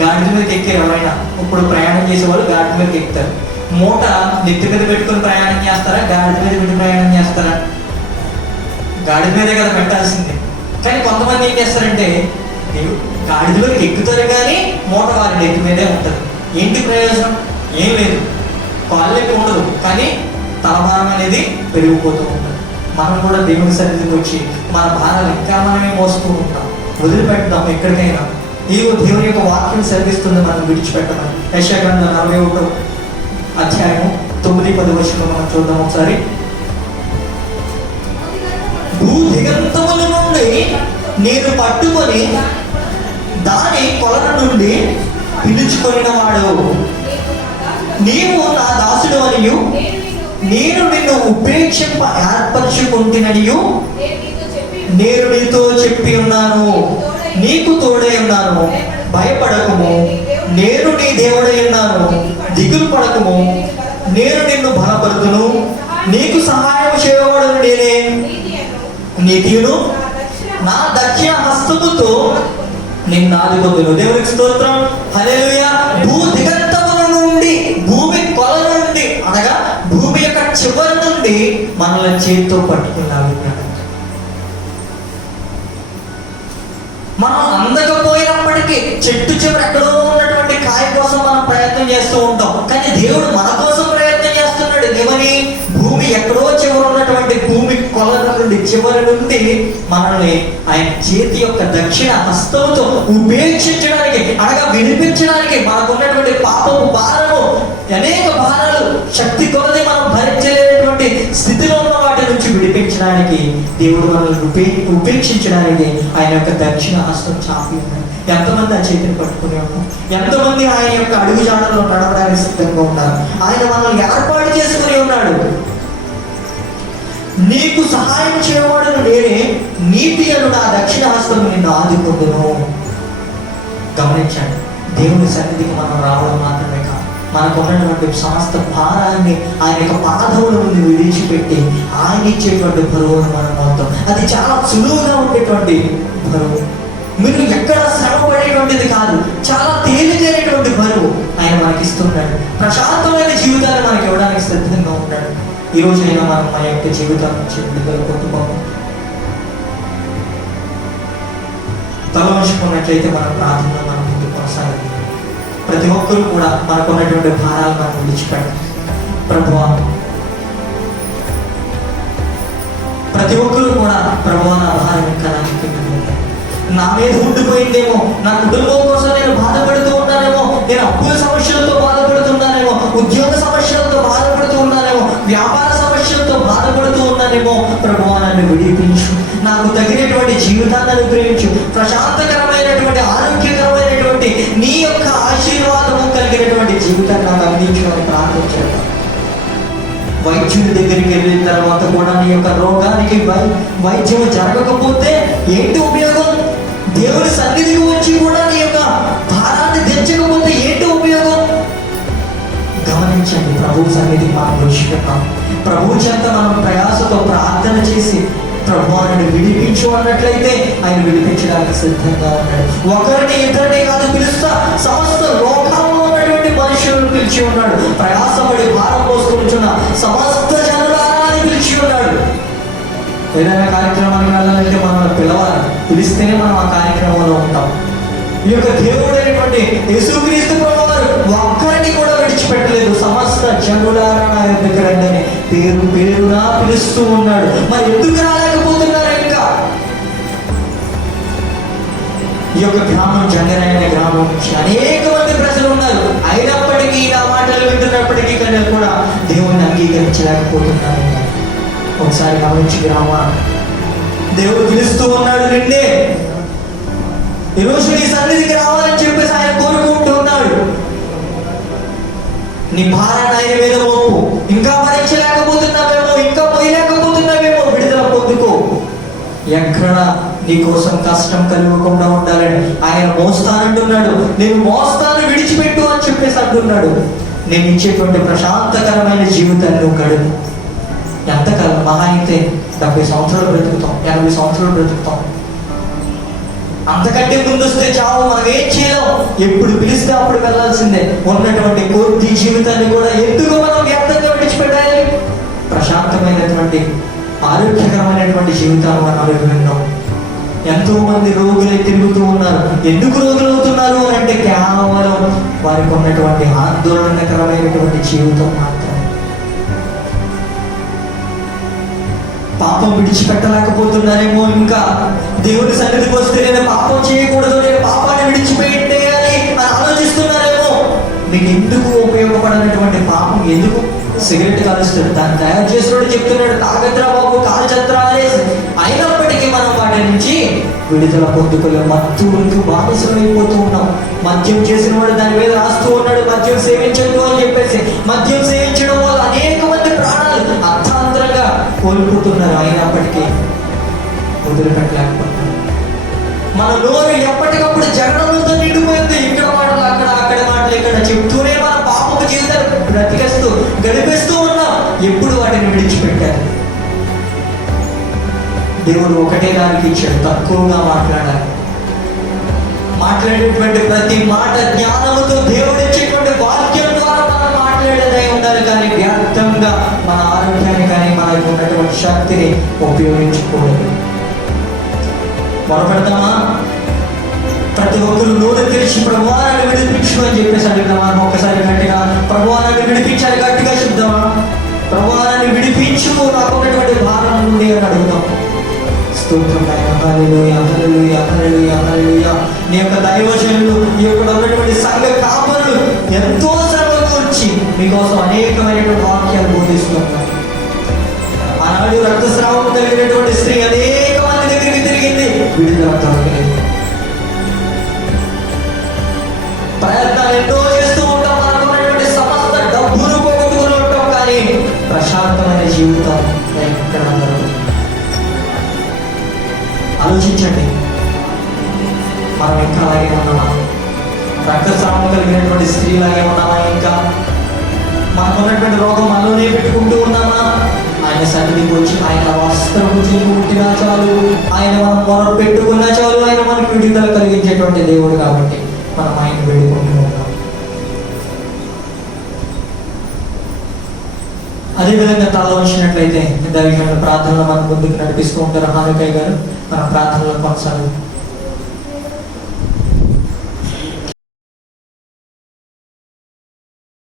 గాడిద మీదకి ఎక్కారు ఎవరైనా? ఇప్పుడు ప్రయాణం చేసేవాళ్ళు గాడిద మీదకి ఎక్కుతారు. మూట నెత్తి మీద పెట్టుకుని ప్రయాణం చేస్తారా, గాడిద మీద పెట్టి ప్రయాణం చేస్తారా? గాడిద మీదే కదా పెట్టాల్సింది. కానీ కొంతమంది ఏం చేస్తారంటే గాడిద మీదకి ఎక్కుతారు కానీ మూట వారి నెత్తి మీదే ఉంటుంది. ఏంటి ప్రయోజనం? ఏం లేదు, కాళ్ళకి ఉండదు, కానీ తలభారం అనేది పెరిగిపోతూ ఉంటుంది. మనం కూడా దేవుని సన్నిధికి వచ్చి మన భారాలు ఇంకా మనమే మోస్తూ ఉంటాం. వదిలిపెడదాం ఎక్కడికైనా. దేవుని యొక్క వాక్యం సెలవిస్తుంది మనం విడిచిపెట్టమని. యెషయా గ్రంథం 41వ అధ్యాయము 9-10 వచనం మనం చూద్దాం ఒకసారి. భూదిగంతముల నుండి నేను పట్టుకొని దాని కొలను నుండి పిలుచుకొనిన వాడు, నీవు నా దాసుడు అనియు నేను నిన్ను ఉపేక్షింప ఏర్పరచుకుంటుననియు నేను నీతో చెప్పి ఉన్నాను, నీకు తోడై ఉన్నాను, భయపడకుము, నేను నీ దేవుడై ఉన్నాను, దిగులు పడకుము, నేను నిన్ను బలపరుతును, నీకు సహాయం చేయవాడను నేనే, నీతియును నా దక్షిణ హస్తముతో నిన్ను ఆదుకొందును. దేవునికి స్తోత్రం, హల్లెలూయా. భూదిగంతముల నుండి, భూమి కొల నుండి అనగా భూమి యొక్క చివరి నుండి మనల్ని చేతితో పట్టుకుని లాగుతున్నాడు. మనం అందకపోయినప్పటికీ చెట్టు చివరి ఎక్కడో ఉన్నటువంటి కాయ కోసం మనం ప్రయత్నం చేస్తూ ఉంటాం, కానీ దేవుడు మన కోసం ప్రయత్నం చేస్తున్నాడు. ఏమని? భూమి ఎక్కడో చివరి ఉన్నటువంటి భూమి కొలల నుండి చివరి నుండి మనల్ని ఆయన చేతి యొక్క దక్షిణ హస్తంతో ఉపేక్షించడానికి, అనగా వినిపించడానికి, మనకున్నటువంటి పాపపు భారము, అనేక భారాలు శక్తి కొలది మనం భరించలేనటువంటి స్థితిలో ఉన్న వాటి నుంచి విడిపించడానికి, దేవుడు మనల్ని ఉపేక్షించడానికి ఆయన యొక్క దక్షిణ హస్తం చాపి ఉన్నాడు. ఎంతమంది ఆ చేతిని పట్టుకుని ఉన్నాం? ఎంతమంది ఆయన యొక్క అడుగు జాడలో నడవడానికి సిద్ధంగా ఉన్నారు? ఆయన మనల్ని ఏర్పాటు చేసుకుని ఉన్నాడు. నీకు సహాయం చేయవాడు నేనే, నీతి అను నా దక్షిణ హస్తం నిన్ను ఆదుకుందును. గమనించండి, దేవుని సన్నిధికి మనం రావడం మాత్రమే కాదు, మనకు ఉన్నటువంటి సమస్త భారాన్ని ఆయన యొక్క పాదముల ముందు విడిచిపెట్టి ఆయన ఇచ్చేటువంటి బరువును మనం అవుతాం. అది చాలా సులువుగా ఉండేటువంటి బరువు. మీరు ఎక్కడ శ్రమ పడేటువంటిది కాదు, చాలా తేలికైనటువంటి బరువు ఆయన మనకి ఇస్తున్నాడు. ప్రశాంతమైన జీవితాన్ని మనకి ఇవ్వడానికి సిద్ధంగా ఉంటాడు. ఈ రోజైనా మనం మన యొక్క జీవితం నుంచి విడుదల పొందుకోము. తల వంచుకున్నట్లయితే మన ప్రార్థన మనం ముందు కొనసాగాలి. ప్రతి ఒక్కరూ కూడా మనకు ఉన్నటువంటి భారాలు మనం విడిచిపెట్టాలి. ప్రభువా, ప్రతి ఒక్కరూ కూడా ప్రభువా నా భారం ఇంకా నా మీద ఉండిపోయిందేమో, నా కుటుంబం కోసం నేను బాధపడుతూ ఉన్నానేమో, నేను అప్పుల సమస్యలతో బాధపడుతున్నానేమో, ఉద్యోగ సమస్యలతో బాధపడుతూ ఉన్నానేమో, వ్యాపార సమస్యలతో బాధపడుతూ ఉన్నానేమో. ప్రభువా నన్ను విడిపించు, నాకు తగినటువంటి జీవితాన్ని అనుగ్రహించు, ప్రశాంతకరమైనటువంటి ఆరోగ్యకరమైనటువంటి నీ యొక్క ఆశీర్వాదము కలిగినటువంటి జీవితాన్ని నాకు అందించు అని ప్రార్థించాను. వైద్యుడి దగ్గరికి వెళ్ళిన తర్వాత కూడా నీ యొక్క రోగానికి వైద్యం జరగకపోతే ఏంటి ఉపయోగం? దేవుడి సన్నిధికి వచ్చి కూడా నీ యొక్క భారాన్ని తెచ్చకపోతే ఏంటి ఉపయోగం? గమనించండి, ప్రభు సన్నిధి మనం విడిచిపెట్టాం. ప్రభు చేత మనం ప్రయాసతో ప్రార్థన చేసి ప్రభువాన్ని విడిపించు అన్నట్లయితే ఆయన విడిపించడానికి సిద్ధంగా ఉన్నాడు. ఒకరిని ఇద్దరిని కాదు పిలుస్తా, సమస్త లోకంలో ఉన్నటువంటి మనుషులను పిలిచి ఉన్నాడు. ప్రయాసపడి భారం పోసుకుంటున్న సమస్త జనులారా పిలిచి ఉన్నాడు. ఏదైనా కార్యక్రమానికి వెళ్ళాలంటే మనం పిలవాలి, పిలిస్తేనే మనం ఆ కార్యక్రమంలో ఉంటాం. ఈ యొక్క దేవుడైనటువంటి యేసుక్రీస్తు ప్రభువారు ఒక్కరిని కూడా విడిచిపెట్టలేదు. సమస్త జనులారా నా దగ్గర రండి అని పేరు పేరుగా పిలుస్తూ ఉన్నాడు. మరి ఎందుకు రాలేకపోతున్నారు? ఇంకా ఈ యొక్క గ్రామం జంగరైన గ్రామం నుంచి అనేక మంది ప్రజలు ఉన్నారు. అయినప్పటికీ నా మాటలు వింటున్నప్పటికీ కానీ కూడా దేవుణ్ణి అంగీకరించలేకపోతున్నారు. ఒకసారి గమనించి గ్రామా, దేవుడు పిలుస్తూ ఉన్నాడు నిన్నే. ఈరోజు నీ సన్నిధికి రావాలని చెప్పేసి ఆయన కోరుకుంటూ ఉన్నాడు. నీ భారాన్ని ఆయన మీద మోపు. ఇంకా భరించలేకపోతున్నావేమో, ఇంకా పోయలేకపోతున్నావేమో, విడుదల పొందుకో. ఎక్కడ నీ కోసం కష్టం కలగకుండా ఉండాలని ఆయన మోస్తానంటున్నాడు. నేను మోస్తాను, విడిచిపెట్టు అని చెప్పేసి అంటున్నాడు. నేను ఇచ్చేటువంటి ప్రశాంతకరమైన జీవితాన్ని నువ్వు గడుపు. ఎంతకాలం? మహా అయితే 70 సంవత్సరాలు బ్రతుకుతాం, 80 సంవత్సరాలు బ్రతుకుతాం. అంతకంటే ముందు వస్తే చావు. మనం ఏం చేయలేం. ఎప్పుడు పిలిస్తే అప్పుడు వెళ్ళాల్సిందే. ఉన్నటువంటి కొద్ది జీవితాన్ని కూడా ఎందుకు మనం వ్యర్థంగా విడిచిపెట్టాలి? ప్రశాంతమైనటువంటి ఆరోగ్యకరమైనటువంటి జీవితాన్ని మనం అనుభవించాం. ఎంతో మంది రోగులే తిరుగుతూ ఉన్నారు. ఎందుకు రోగులు అవుతున్నారు అని అంటే కేవలం వారికి ఉన్నటువంటి ఆందోళనకరమైనటువంటి జీవితం మాత్రమే. పాపం విడిచిపెట్టలేకపోతున్నారేమో. ఇంకా దేవుని సన్నిధికి వస్తే నేను పాపం చేయకూడదు, నేను పాపాన్ని విడిచిపెట్టేయాలి అని ఆలోచిస్తున్నారేమో. మీకు ఎందుకు ఉపయోగపడనటువంటి పాపం ఎందుకు? సిగరెట్ కాలుస్తాడు, దాన్ని తయారు చేసినోడు చెప్తున్నాడు తాగద్రా బాబు, కాల్చద్రా అనేసి. అయినప్పటికీ మనం వాటి నుంచి విడుదల పొందుకోలేము. మత్తుకు బానిసలు అయిపోతూ ఉన్నాం. మద్యం చేసిన వాడు దాని మీద రాస్తూ ఉన్నాడు, మద్యం సేవించద్దు అని చెప్పేసి. మద్యం సేవించడం వల్ల అనేక మంది ప్రాణాలు అర్థాంతరంగా కోల్పోతున్నారు. అయినప్పటికీ వదిలిపెట్టలేకపోతున్నారు. మన నోరు ఎప్పటికప్పుడు జగడంతో నిండిపోయింది. ఇక్కడ మాటలు అక్కడ, అక్కడ మాటలు ఇక్కడ చెప్తూనే మన పాపపు జీవితాన్ని బ్రతికేస్తూ గడిపేస్తూ ఉన్నాం. ఎప్పుడు వాటిని విడిచిపెట్టారు? దేవుడు ఒకటే దానికి ఇచ్చాడు, తక్కువగా మాట్లాడాలి. మాట్లాడేటువంటి ప్రతి మాట జ్ఞానముతో దేవుడు ఇచ్చేటువంటి వాక్యం ద్వారా మనం మాట్లాడేదై ఉండాలి. కానీ వ్యర్థంగా మన ఆరోగ్యాన్ని కానీ మన వారికి ఉన్నటువంటి శక్తిని ఉపయోగించుకోలేదు. మొరపెడతామా? ప్రతి ఒక్కరు నోరు తెరిచి ప్రభువా నన్ను విడిపించు అని చెప్పేసి అడుగుదామా? ఒక్కసారి గట్టిగా ప్రభువా నన్ను విడిపించాలి గట్టిగా చెప్దామా? ప్రభువా నన్ను విడిపించు, నాకు ఉన్నటువంటి భారం నుండి అని అడుగుదాం. స్తోత్రం నాయనా. హల్లెలూయా, హల్లెలూయా, హల్లెలూయా, హల్లెలూయా. నీ యొక్క దైవజనులు, ఈ యొక్క ఉన్నటువంటి సంఘ కాపరులు ఎంతో శ్రమ కూర్చి మీకోసం అనేకమైనటువంటి వాక్యాలు బోధిస్తున్నారు. ఆనాడు రక్తస్రావం కలిగినటువంటి స్త్రీ అనేక మంది దగ్గరికి తిరిగింది, విడుదల దొరకలేదు. ప్రయత్నాలు ఎన్నో చేస్తూ ఉంటాం, మనకున్నటువంటి సమస్త డబ్బులు పోగొట్టుకుని ఉంటాం, కానీ ప్రశాంతమైన జీవితం ఎక్కడ దొరకదు. ఆలోచించండి, మనం ఇంకా అలాగే ఉన్నామా? రక్తస్రావం కలిగినటువంటి స్త్రీలాగే ఉన్నామా? ఇంకా మనకున్నటువంటి రోగం మనలోనే పెట్టుకుంటూ ఉన్నామా? ఆయన సన్నిధికి వచ్చి ఆయన వస్త్రము చేరుకుంటున్నా చాలు, ఆయన మనం మొర పెట్టుకున్నా చాలు, ఆయన మనకు విడుదల కలిగించేటువంటి దేవుడు కాబట్టి మనం ఆయన వేడుకుంటూ ఉన్నాం. అదేవిధంగా తల వచ్చినట్లయితే దైవజనుల ప్రార్థనలో మన ముందుకు నడిపిస్తూ ఉంటారు హానుకయ్య గారు. మన ప్రార్థనలో కొనసాగుతాం.